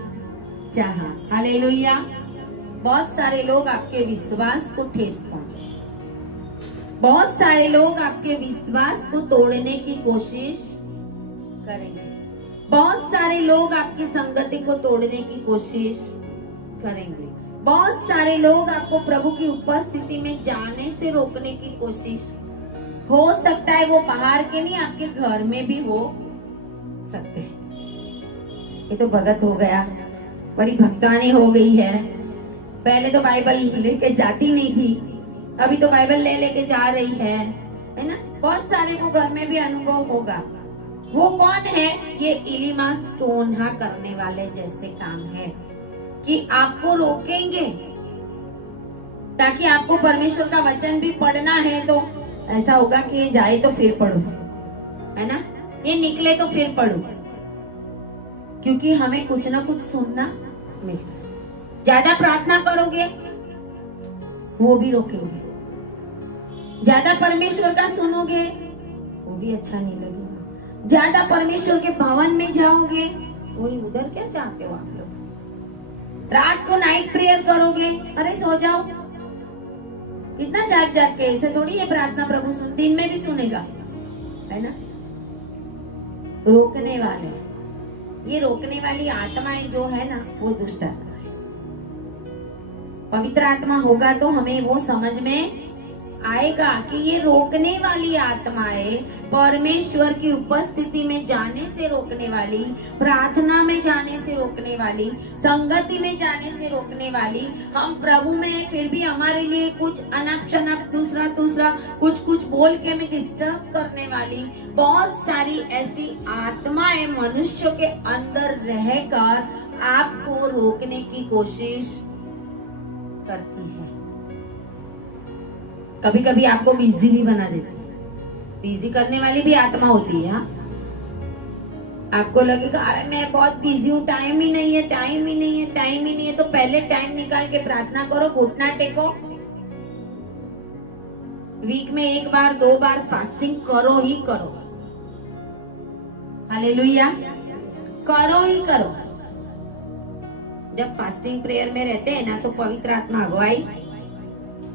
चाहा। हालेलुया। बहुत सारे लोग आपके विश्वास को ठेस पहुंचे, बहुत सारे लोग आपके विश्वास को तोड़ने की कोशिश करेंगे, बहुत सारे लोग आपकी संगति को तोड़ने की कोशिश करेंगे, बहुत सारे लोग आपको प्रभु की उपस्थिति में जाने से रोकने की कोशिश, हो सकता है वो बाहर के नहीं, आपके घर में भी हो सकते हैं। ये तो भगत हो गया, बड़ी भक्तानी हो गई है। पहले तो बाइबल लेके जाती नहीं थी, अभी तो बाइबल लेके जा रही है ना। बहुत सारे को घर में भी अनुभव होगा। वो कौन है? ये इलीमास टोन्हा करने वाले जैसे काम है, कि आपको रोकेंगे ताकि आपको परमेश्वर का वचन भी पढ़ना है। तो ऐसा होगा कि ये जाए तो फिर पढ़ो, है ना, ये निकले तो फिर पढ़ो, क्योंकि हमें कुछ ना कुछ सुनना मिलता है। ज्यादा प्रार्थना करोगे वो भी रोकेंगे, ज्यादा परमेश्वर का सुनोगे वो भी अच्छा नहीं लगेगा, ज्यादा परमेश्वर के भवन में जाओगे वही उधर क्या चाहते हो आप लोग। रात को नाइट प्रेयर करोगे, अरे सो जाओ, कितना जाग जाग के, ऐसे थोड़ी ये प्रार्थना प्रभु सुन, दिन में भी सुनेगा, है ना। रोकने वाले, ये रोकने वाली आत्माएं जो है ना, वो दुष्ट आत्मा है। पवित्र आत्मा होगा तो हमें वो समझ में आएगा कि ये रोकने वाली आत्माएं परमेश्वर की उपस्थिति में जाने से रोकने वाली, प्रार्थना में जाने से रोकने वाली, संगति में जाने से रोकने वाली, हम प्रभु में फिर भी हमारे लिए कुछ अनप शनप दूसरा कुछ बोल के हमें डिस्टर्ब करने वाली बहुत सारी ऐसी आत्माएं मनुष्यों के अंदर रहकर आपको रोकने की कोशिश करती है। कभी कभी आपको बिजी भी बना देती है। बिजी करने वाली भी आत्मा होती है। आपको लगेगा अरे मैं बहुत बिजी हूँ, टाइम ही नहीं है, टाइम ही नहीं है, टाइम ही नहीं है, तो पहले टाइम निकाल के प्रार्थना करो, घुटना टेको, वीक में 1 बार 2 बार फास्टिंग करो ही करो। हालेलुया, करो ही करो। जब फास्टिंग प्रेयर में रहते हैं ना तो पवित्र आत्मा अगुवाई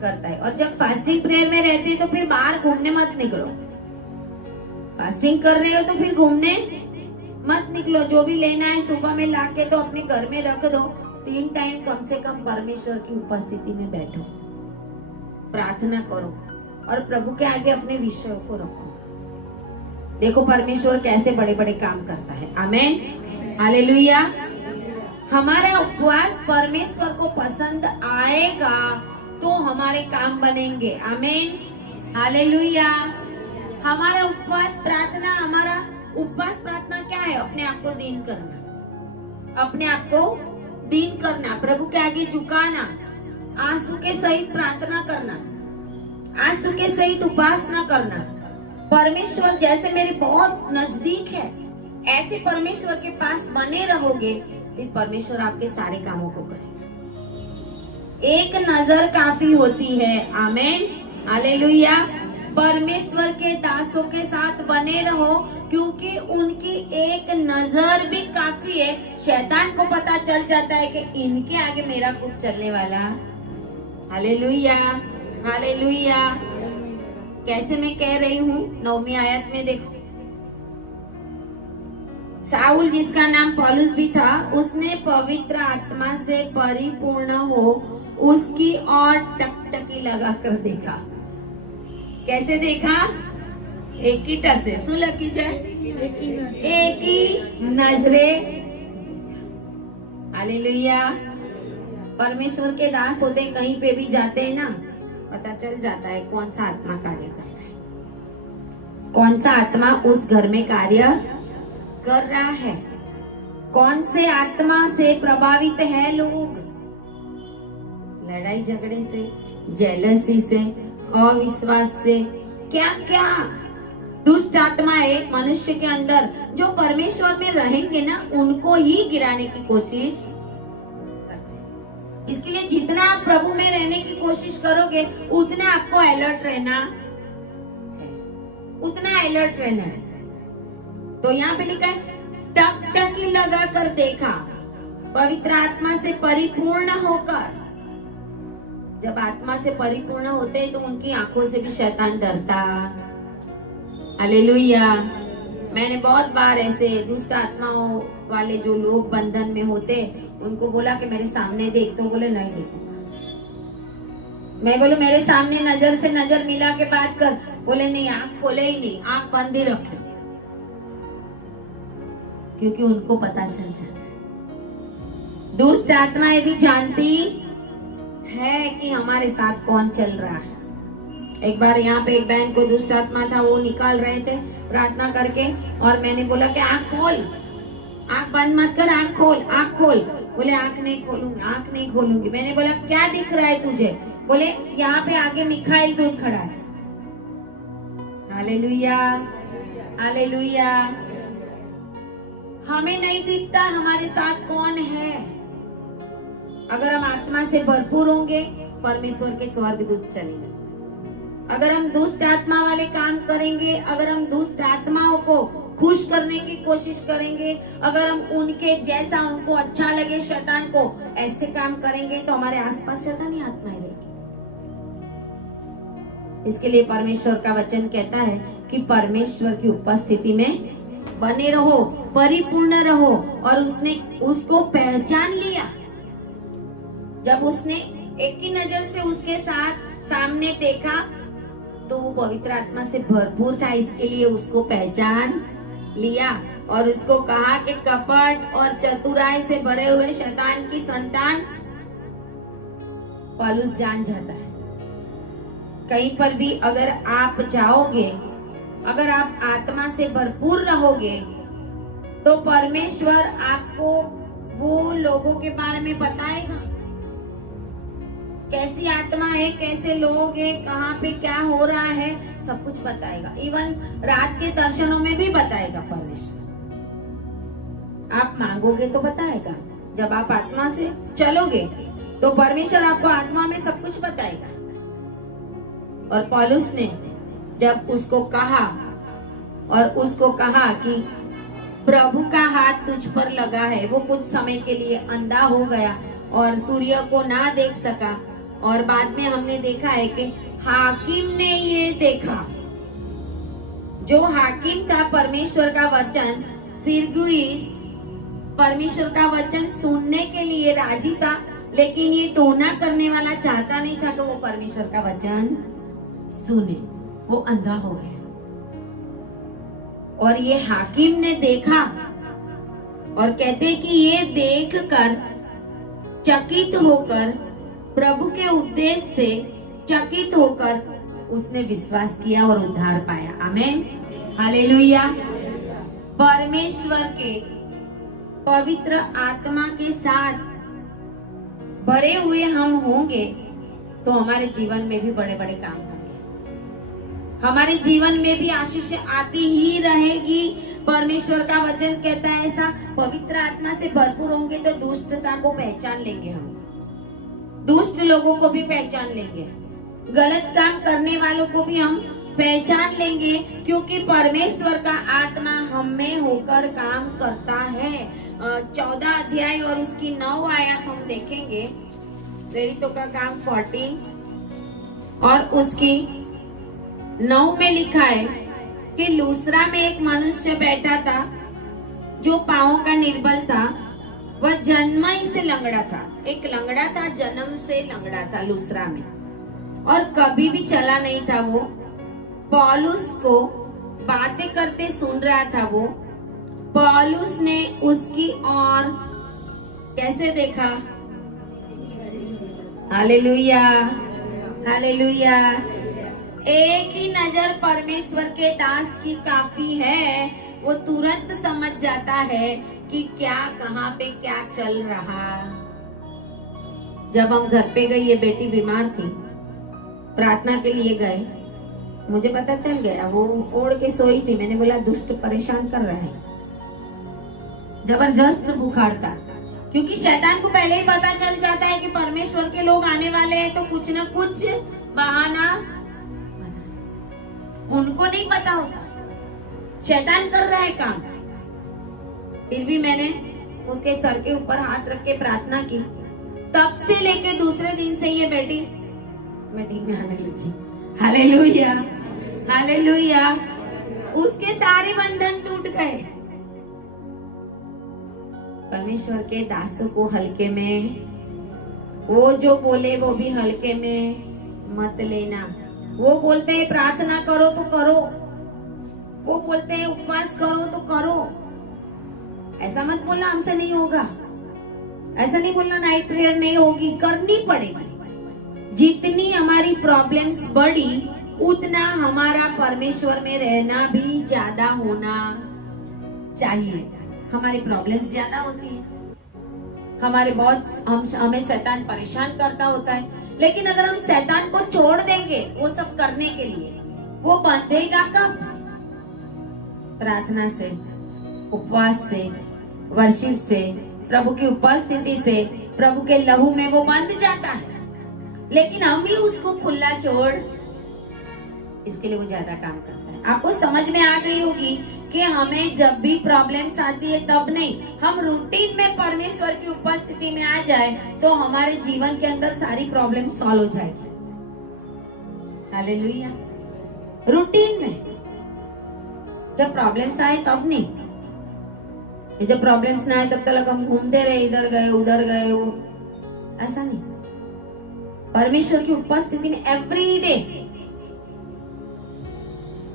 करता है, और जब फास्टिंग प्रेयर में रहते हैं तो फिर बाहर घूमने मत निकलो। फास्टिंग कर रहे हो तो फिर घूमने मत निकलो। जो भी लेना है सुबह में लाके तो अपने घर में रख दो। 3 टाइम कम से कम परमेश्वर की उपस्थिति में बैठो, प्रार्थना करो और प्रभु के आगे अपने विषयों को रखो। देखो परमेश्वर कैसे बड़े बड़े काम करता है। आमेन, हालेलुया। हमारा उपवास परमेश्वर को पसंद आएगा तो हमारे काम बनेंगे। आमेन, हालेलुया। हमारा उपवास प्रार्थना क्या है? अपने आप को दीन करना, अपने आप को दीन करना, प्रभु के आगे झुकाना, आंसू के सहित प्रार्थना करना, आंसू के सहित उपासना करना। परमेश्वर जैसे मेरे बहुत नजदीक है, ऐसे परमेश्वर के पास बने रहोगे, फिर परमेश्वर आपके सारे कामों को करेगा। एक नजर काफी होती है। आमेन, हालेलुया। परमेश्वर के दासों के साथ बने रहो, क्योंकि उनकी एक नजर भी काफी है। शैतान को पता चल जाता है कि इनके आगे मेरा कुछ चलने वाला। Hallelujah, hallelujah. कैसे मैं कह रही हूँ, 9वीं आयत में देखो, साउल जिसका नाम पौलुस भी था, उसने पवित्र आत्मा से परिपूर्ण हो उसकी और टकटकी लगाकर देखा। कैसे देखा? एक ही टस से सुन लगी जाए, एक ही नजरे। हालेलुया। परमेश्वर के दास होते हैं, कहीं पे भी जाते हैं ना, पता चल जाता है कौन सा आत्मा कार्य कर रहा है, कौन सा आत्मा उस घर में कार्य कर रहा है, कौन से आत्मा से प्रभावित है लोग। लड़ाई झगड़े से, जेलसी से, अविश्वास से, क्या क्या दुष्ट आत्माएं मनुष्य के अंदर जो परमेश्वर में रहेंगे ना, उनको ही गिराने की कोशिश करते हैं। इसके लिए जितना आप प्रभु में रहने की कोशिश करोगे, उतना आपको अलर्ट रहना है, उतना अलर्ट रहना है। तो यहाँ पे लिखा है, टकटकी लगा कर देखा, पवित्र आत्मा से परिपूर्ण होकर। जब आत्मा से परिपूर्ण होते हैं तो उनकी आंखों से भी शैतान डरता। हालेलुया। मैंने बहुत बार ऐसे दुष्ट आत्माओं वाले जो लोग बंधन में होते, उनको बोला कि मेरे सामने देख, तो बोले नहीं देखूंगा। मैं बोलूं मेरे सामने नजर से नजर मिला के बात कर, बोले नहीं, आंख खोले ही नहीं, आंख बंद ही रखे, क्योंकि उनको पता चल जाता है। दुष्ट आत्माएं भी जानती है कि हमारे साथ कौन चल रहा है। एक बार यहाँ पे एक बहन को दुष्ट आत्मा था, वो निकाल रहे थे प्रार्थना करके, और मैंने बोला कि आंख खोल, आंख बंद मत कर, आंख खोल, आंख खोल। बोले आंख नहीं खोलूंगी, आंख नहीं खोलूंगी। मैंने बोला क्या दिख रहा है तुझे? बोले यहाँ पे आगे मिखाइल दूत खड़ा है। Hallelujah, hallelujah. हमें नहीं दिखता हमारे साथ कौन है। अगर हम आत्मा से भरपूर होंगे, परमेश्वर के स्वर्गदूत चलेंगे। अगर हम दुष्ट आत्मा वाले काम करेंगे, अगर हम दुष्ट आत्माओं को खुश करने की कोशिश करेंगे, अगर हम उनके जैसा, उनको अच्छा लगे शैतान को, ऐसे काम करेंगे, तो हमारे आसपास शैतानी आत्माएं रहेगी। इसके लिए परमेश्वर का वचन कहता है कि परमेश्वर की उपस्थिति में बने रहो, परिपूर्ण रहो। और उसने उसको पहचान लिया। जब उसने एक ही नजर से उसके साथ सामने देखा, तो वो पवित्र आत्मा से भरपूर था, इसके लिए उसको पहचान लिया और उसको कहा कि कपट और चतुराई से भरे हुए शैतान की संतान। पौलुस जान जाता है, कहीं पर भी अगर आप जाओगे, अगर आप आत्मा से भरपूर रहोगे, तो परमेश्वर आपको वो लोगों के बारे में बताएगा, कैसी आत्मा है, कैसे लोग हैं, कहाँ पे क्या हो रहा है, सब कुछ बताएगा। इवन रात के दर्शनों में भी बताएगा परमेश्वर। आप मांगोगे तो बताएगा। जब आप आत्मा से चलोगे तो परमेश्वर आपको आत्मा में सब कुछ बताएगा। और पौलुस ने जब उसको कहा और उसको कहा कि प्रभु का हाथ तुझ पर लगा है, वो कुछ समय के लिए अंधा हो गया और सूर्य को ना देख सका। और बाद में हमने देखा है कि हाकिम ने ये देखा, जो हाकिम था, परमेश्वर का वचन, सिरगुइस परमेश्वर का वचन सुनने के लिए राजी था, लेकिन ये टोना करने वाला चाहता नहीं था कि वो परमेश्वर का वचन सुने। वो अंधा हो गया। और ये हाकिम ने देखा और कहते कि ये देखकर चकित होकर, प्रभु के उपदेश से चकित होकर उसने विश्वास किया और उद्धार पाया। आमेन, हालेलुया। परमेश्वर के पवित्र आत्मा के साथ भरे हुए हम होंगे तो हमारे जीवन में भी बड़े बड़े काम होंगे, हमारे जीवन में भी आशीष आती ही रहेगी। परमेश्वर का वचन कहता है ऐसा, पवित्र आत्मा से भरपूर होंगे तो दुष्टता को पहचान लेंगे, हम दुष्ट लोगों को भी पहचान लेंगे, गलत काम करने वालों को भी हम पहचान लेंगे, क्योंकि परमेश्वर का आत्मा हम में होकर काम करता है। 14 अध्याय और उसकी 9 आयत हम देखेंगे। प्रेरितों का काम 14 और उसकी 9 में लिखा है कि लूसरा में एक मनुष्य बैठा था जो पांवों का निर्बल था। वह जन्म ही से लंगड़ा था, एक लंगड़ा था, जन्म से लंगड़ा था लूसरा में, और कभी भी चला नहीं था। वो पौलुस को बातें करते सुन रहा था। वो पौलुस ने उसकी ओर कैसे देखा? Hallelujah, hallelujah. एक ही नजर परमेश्वर के दास की काफी है। वो तुरंत समझ जाता है कि क्या, कहाँ पे क्या चल रहा। जब हम घर पे गए, ये बेटी बीमार थी, प्रार्थना के लिए गए मुझे पता चल गया, वो ओढ़ के सोई थी। मैंने बोला दुष्ट परेशान कर रहा है, जबरदस्त बुखार था। क्योंकि शैतान को पहले ही पता चल जाता है कि परमेश्वर के लोग आने वाले हैं, तो कुछ ना कुछ बहाना। उनको नहीं पता होता शैतान कर रहा है काम। फिर भी मैंने उसके सर के ऊपर हाथ रख के प्रार्थना की। तब से लेके दूसरे दिन से ये बेटी ठीक में आने लगी। Hallelujah, hallelujah. उसके सारे बंधन टूट गए। परमेश्वर के दासों को हल्के में, वो जो बोले वो भी हल्के में मत लेना। वो बोलते हैं प्रार्थना करो तो करो, वो बोलते हैं उपवास करो तो करो। ऐसा मत बोलना हमसे नहीं होगा, ऐसा नहीं बोलना नाइट प्रेयर नहीं होगी, करनी पड़ेगी। जितनी हमारी प्रॉब्लम्स बढ़ी उतना हमारा परमेश्वर में रहना भी ज्यादा होना चाहिए। हमारी प्रॉब्लम्स ज्यादा होती है, हमारे बहुत हमें शैतान परेशान करता होता है, लेकिन अगर हम शैतान को छोड़ देंगे वो सब करने के लिए, वो बंधेगा कब? प्रार्थना से, उपवास से, वर्शिप से, प्रभु की उपस्थिति से, प्रभु के लहू में वो बंध जाता है। लेकिन हम भी उसको खुला छोड़, इसके लिए वो ज्यादा काम करता है। आपको समझ में आ गई होगी कि हमें जब भी प्रॉब्लम्स आती है तब नहीं, हम रूटीन में परमेश्वर की उपस्थिति में आ जाए तो हमारे जीवन के अंदर सारी प्रॉब्लम सॉल्व हो जाएगी। हालेलुया। रूटीन में जब प्रॉब्लम्स आए तब नहीं, जब प्रॉब्लम्स ना आए तब तक हम घूमते रहे, इधर गए उधर गए, वो ऐसा नहीं। परमेश्वर की उपस्थिति में एवरी डे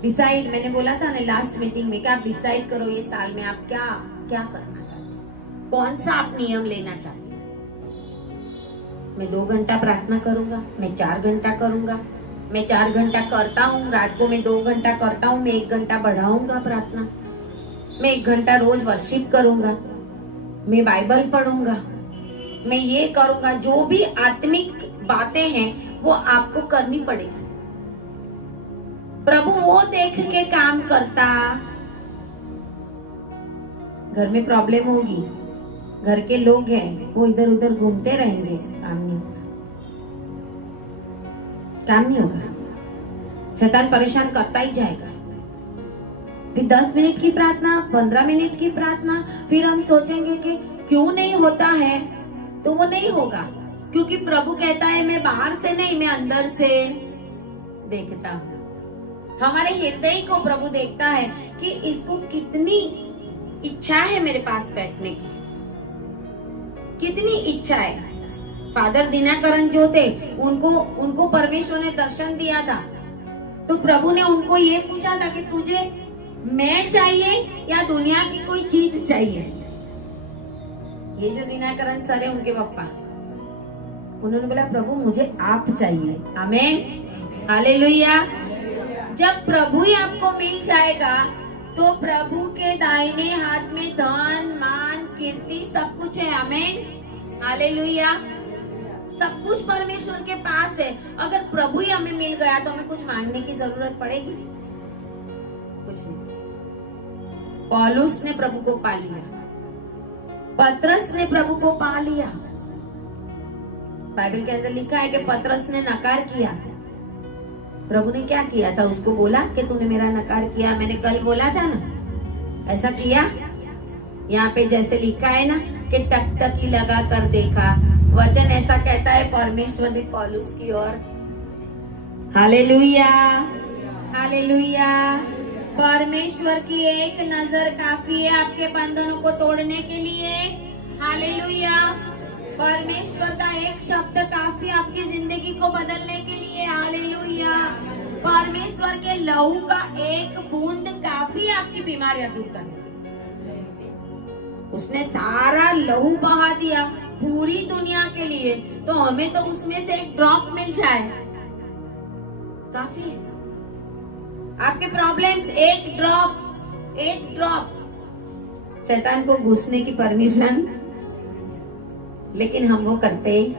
डिसाइड, मैंने बोला था ना लास्ट मीटिंग में कि आप डिसाइड करो ये साल में आप क्या क्या करना चाहते हैं, कौन सा आप नियम लेना चाहते हैं। मैं 2 घंटा प्रार्थना करूंगा, मैं 4 घंटा करूंगा, मैं 4 घंटा करता हूँ, रात को मैं 2 घंटा करता हूँ, मैं 1 घंटा बढ़ाऊंगा प्रार्थना, मैं 1 घंटा रोज वर्शिप करूंगा, मैं बाइबल पढ़ूंगा, मैं ये करूंगा। जो भी आत्मिक बातें हैं वो आपको करनी पड़ेगी। प्रभु वो देख के काम करता। घर में प्रॉब्लम होगी, घर के लोग हैं वो इधर उधर घूमते रहेंगे, काम नहीं होगा। शैतान परेशान करता ही जाएगा। फिर 10 मिनट की प्रार्थना, 15 मिनट की प्रार्थना, फिर हम सोचेंगे कि क्यों नहीं होता है, तो वो नहीं होगा। क्योंकि प्रभु कहता है मैं बाहर से नहीं, मैं अंदर से देखता हूँ। हमारे हृदय को प्रभु देखता है कि इसको कितनी इच्छा है मेरे पास बैठने की, कितनी इच्छा है। फादर दिनाकरण जो थे उनको परमेश्वर ने दर्शन दिया था, तो प्रभु ने उनको ये पूछा था कि तुझे मैं चाहिए या दुनिया की कोई चीज चाहिए। ये जो दिनाकरण सर है उनके पापा, उन्होंने बोला प्रभु मुझे आप चाहिए। आमीन, हालेलुया। जब प्रभु ही आपको मिल जाएगा तो प्रभु के दाहिने हाथ में धन मान कीर्ति सब कुछ है। आमीन, हालेलुया। सब कुछ परमेश्वर के पास है। अगर प्रभु ही हमें मिल गया तो हमें कुछ मांगने की जरूरत पड़ेगी? कुछ नहीं। पौलुस ने प्रभु को पा लिया, पतरस ने प्रभु को पा लिया। बाइबल के अंदर लिखा है कि पतरस ने नकार किया। प्रभु ने क्या किया था? उसको बोला कि तूने मेरा नकार किया, मैंने कल बोला था ना, ऐसा किया। यहाँ पे जैसे लिखा है ना कि टकटकी लगा कर देखा, वचन ऐसा कहता है परमेश्वर ने पौलुस की ओर। Hallelujah, hallelujah. परमेश्वर की एक नजर काफी है आपके बंधनों को तोड़ने के लिए। हालेलुया। परमेश्वर का एक शब्द काफी आपकी जिंदगी को बदलने के लिए। हालेलुया। परमेश्वर के लहू का एक बूंद काफी आपकी बीमारियां दूर करने। उसने सारा लहू बहा दिया पूरी दुनिया के लिए, तो हमें तो उसमें से एक ड्रॉप मिल जाए काफी है। आपके प्रॉब्लम्स एक ड्रॉप शैतान को घुसने की परमिशन, लेकिन हम वो करते ही।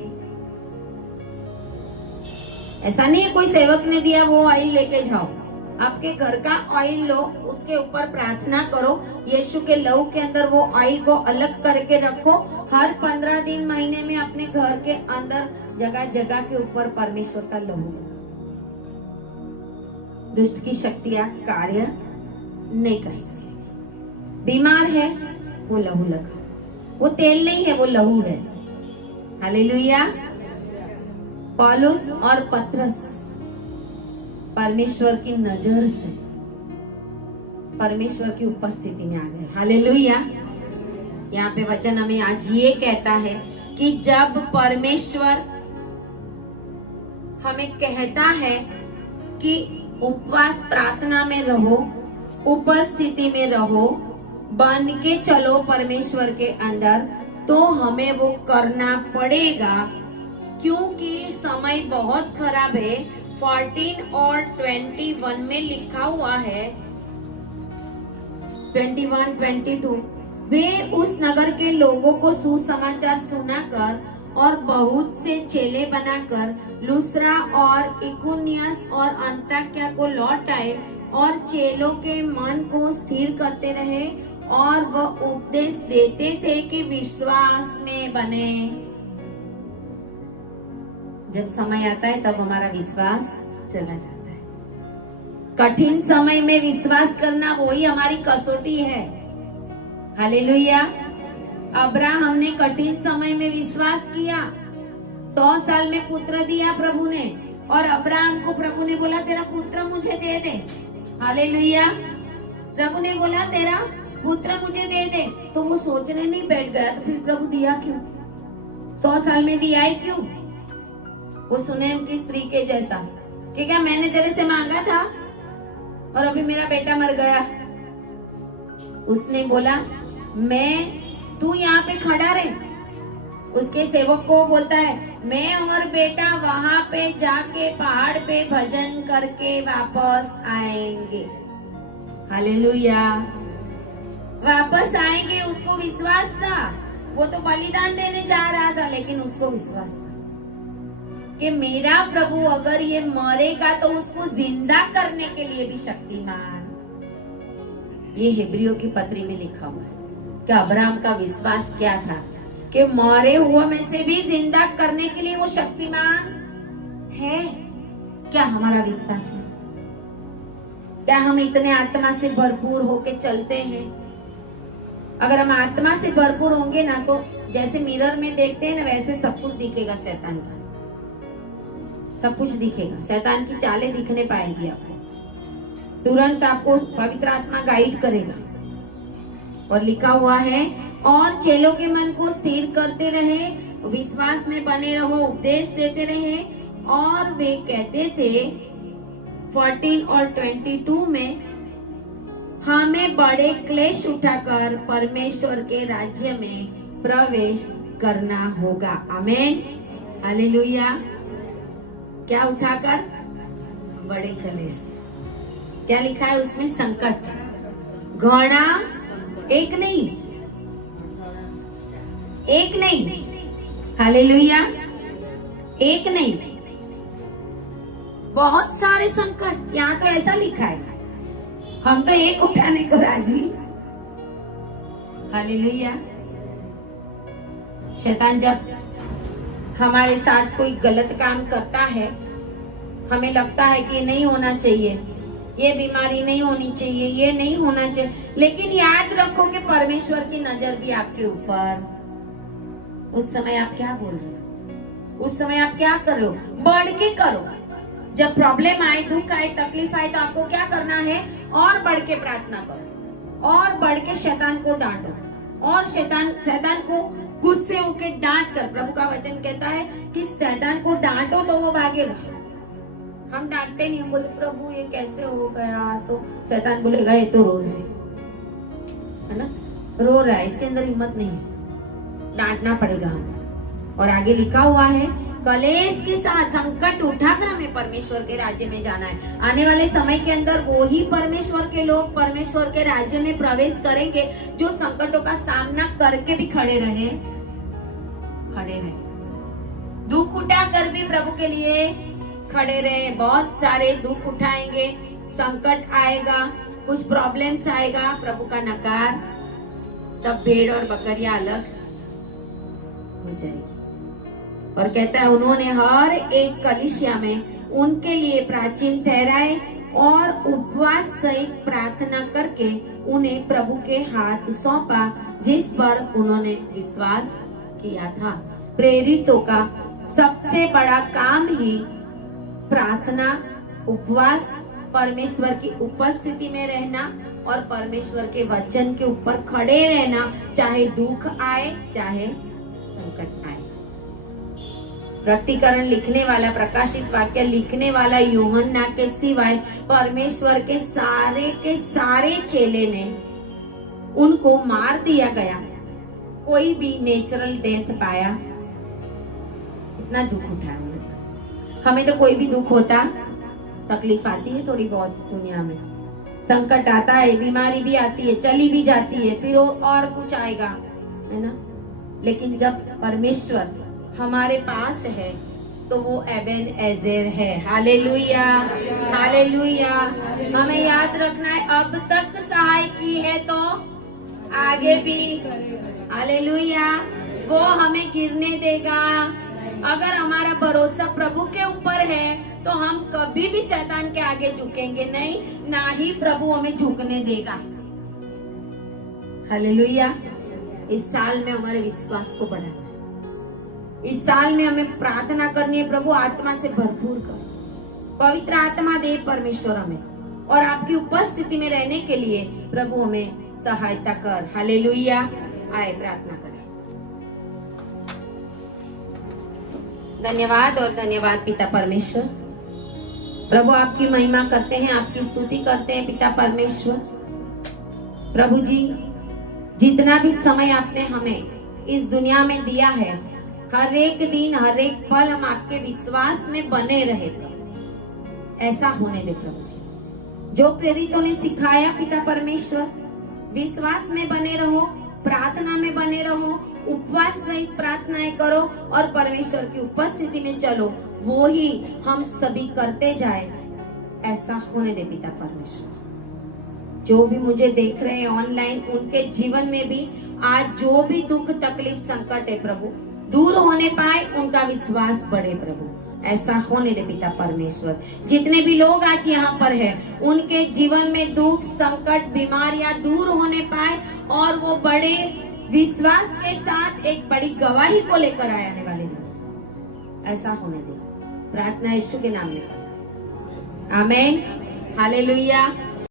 ऐसा नहीं है कोई सेवक ने दिया वो ऑयल लेके जाओ, आपके घर का ऑयल लो, उसके ऊपर प्रार्थना करो, यीशु के लहू के अंदर वो ऑयल को अलग करके रखो। हर 15 दिन महीने में अपने घर के अंदर जगह जगह के ऊपर परमेश्वर का लहू लगाओ। दुष्ट की शक्तियां कार्य नहीं कर सके। बीमार है वो लहू लगाओ, वो तेल नहीं है वो लहू है। हालेलुया। पौलुस और पतरस परमेश्वर की नजर से परमेश्वर की उपस्थिति में आ गए। हालेलुया। यहाँ पे वचन हमें आज ये कहता है कि जब परमेश्वर हमें कहता है कि उपवास प्रार्थना में रहो, उपस्थिति में रहो, बन के चलो परमेश्वर के अंदर, तो हमें वो करना पड़ेगा, क्योंकि समय बहुत खराब है। 14 और 21 में लिखा हुआ है, 21, 22, वे उस नगर के लोगों को सुसमाचार सुनाकर और बहुत से चेले बनाकर लुस्त्रा और इकुनियस और अन्ताकिया को लौट आए और चेलों के मन को स्थिर करते रहे और वह उपदेश देते थे कि विश्वास में बने। जब समय आता है तब हमारा विश्वास चला जाता है। कठिन समय में विश्वास करना वही हमारी कसौटी है। हालेलुया। अब्राहम ने कठिन समय में विश्वास किया। 100 साल में पुत्र दिया प्रभु ने, और अब्राहम को प्रभु ने बोला तेरा पुत्र मुझे दे दे। हालेलुया। प्रभु ने बोला तेरा पुत्र मुझे दे दे, तो वो सोचने नहीं बैठ गया, तो फिर प्रभु दिया क्यों? 100 साल में दिया ही क्यों? वो सुनेम की स्त्री के जैसा कि क्या मैंने तेरे से मांगा था और अभी मेरा बेटा मर गया। उसने बोला तू यहाँ पे खड़ा रहे। उसके सेवक को बोलता है मैं और बेटा वहां पे जाके पहाड़ पे भजन करके वापस आएंगे। हालेलुया। वापस आएंगे। उसको विश्वास था, वो तो बलिदान देने जा रहा था, लेकिन उसको विश्वास था कि मेरा प्रभु अगर ये मरेगा तो उसको जिंदा करने के लिए भी शक्तिमान। ये हिब्रियों की पत्री में लिखा हुआ है कि अब्राहम का विश्वास क्या था कि मरे हुए में से भी जिंदा करने के लिए वो शक्तिमान है। क्या हमारा विश्वास है? क्या हम इतने आत्मा से भरपूर होके चलते हैं? अगर हम आत्मा से भरपूर होंगे ना, तो जैसे मिरर में देखते हैं ना, वैसे सब कुछ दिखेगा। शैतान का सब कुछ दिखेगा, शैतान की चालें दिखने पाएगी आपको। तुरंत आपको पवित्र आत्मा गाइड करेगा। और लिखा हुआ है और चेलों के मन को स्थिर करते रहे, विश्वास में बने रहो, उपदेश देते रहे। और वे कहते थे 14 और 22 में, हमें बड़े क्लेश उठाकर परमेश्वर के राज्य में प्रवेश करना होगा। आमीन। हालेलुया। क्या उठाकर? बड़े क्लेश। क्या लिखा है उसमें? संकट, घोड़ा, एक नहीं, एक नहीं। हालेलुया। एक नहीं, बहुत सारे संकट। यहाँ तो ऐसा लिखा है, हम तो एक उठाने को राजी। हालेलुया। शैतान जब हमारे साथ कोई गलत काम करता है, हमें लगता है कि नहीं होना चाहिए, ये बीमारी नहीं होनी चाहिए, ये नहीं होना चाहिए, लेकिन याद रखो कि परमेश्वर की नजर भी आपके ऊपर। उस समय आप क्या बोल रहे हो? उस समय आप क्या कर रहे हो? बढ़ के करो। जब प्रॉब्लम आए, दुख आए, तकलीफ आए, तो आपको क्या करना है? और बढ़ के प्रार्थना करो, और बढ़ के शैतान को डांटो, और शैतान को गुस्से होके डांट कर। प्रभु का वचन कहता है कि शैतान को डांटो तो वो भागेगा। हम डांटते नहीं, हम बोले प्रभु ये कैसे हो गया, तो शैतान बोलेगा ये तो रो रहा है ना, रो रहा है, इसके अंदर हिम्मत नहीं है, डांटना पड़ेगा हमें। और आगे लिखा हुआ है कलेश के साथ संकट उठाकर हमें परमेश्वर के राज्य में जाना है। आने वाले समय के अंदर वो ही परमेश्वर के लोग परमेश्वर के राज्य में प्रवेश करेंगे जो संकटों का सामना करके भी खड़े रहे। दुख उठा कर भी प्रभु के लिए खड़े रहे। बहुत सारे दुख उठाएंगे, संकट आएगा, कुछ प्रॉब्लम्स आएगा, प्रभु का नकार, तब भेड़ और बकरियां अलग हो जाएगी। और कहता है उन्होंने हर एक कलीसिया में उनके लिए प्राचीन ठहराए और उपवास सहित प्रार्थना करके उन्हें प्रभु के हाथ सौंपा जिस पर उन्होंने विश्वास किया था। प्रेरितों का सबसे बड़ा काम ही प्रार्थना, उपवास, परमेश्वर की उपस्थिति में रहना और परमेश्वर के वचन के ऊपर खड़े रहना, चाहे दुख आए चाहे संकट आए। प्रकटीकरण लिखने वाला, प्रकाशित वाक्य लिखने वाला यूहन्ना के सिवाय परमेश्वर के सारे चेले ने उनको मार दिया गया। कोई भी नेचुरल डेथ पाया, इतना दुख उठाया। हमें तो कोई भी दुख होता, तकलीफ आती है थोड़ी बहुत दुनिया में, संकट आता है, बीमारी भी आती है, चली भी जाती है, फिर और कुछ आएगा, है ना। लेकिन जब परमेश्वर हमारे पास है तो वो एबेन एजेर है। Hallelujah, hallelujah. हमें याद रखना है, अब तक सहाय की है तो आगे भी, हालेलुया, वो हमें गिरने देगा। अगर हमारा भरोसा प्रभु के ऊपर है तो हम कभी भी शैतान के आगे झुकेंगे नहीं, ना ही प्रभु हमें झुकने देगा। हालेलुया। इस साल में हमारे विश्वास को बढ़ाना है। इस साल में हमें प्रार्थना करनी है, प्रभु आत्मा से भरपूर कर, पवित्र आत्मा दे परमेश्वर हमें, और आपकी उपस्थिति में रहने के लिए प्रभु हमें सहायता कर। हालेलुया। आए प्रार्थना करें। धन्यवाद और धन्यवाद पिता परमेश्वर। प्रभु आपकी महिमा करते हैं, आपकी स्तुति करते हैं पिता परमेश्वर। प्रभु जी, जितना भी समय आपने हमें इस दुनिया में दिया है, हर एक दिन हर एक पल हम आपके विश्वास में बने रहे, ऐसा होने दे प्रभु जी। जो प्रेरितों ने सिखाया पिता परमेश्वर, विश्वास में बने रहो, प्रार्थना में बने रहो, उपवास सहित प्रार्थनाएं करो और परमेश्वर की उपस्थिति में चलो, वो ही हम सभी करते जाए, ऐसा होने दे पिता परमेश्वर। जो भी मुझे देख रहे हैं ऑनलाइन, उनके जीवन में भी आज जो भी दुख तकलीफ संकट है प्रभु, दूर होने पाए, उनका विश्वास बढ़े प्रभु, ऐसा होने दे पिता परमेश्वर। जितने भी लोग आज यहाँ पर हैं, उनके जीवन में दुख संकट बीमारियां दूर होने पाए और वो बड़े विश्वास के साथ एक बड़ी गवाही को लेकर आने वाले दिन, ऐसा होने दे। प्रार्थना यीशु के नाम में, आमीन। हालेलुया।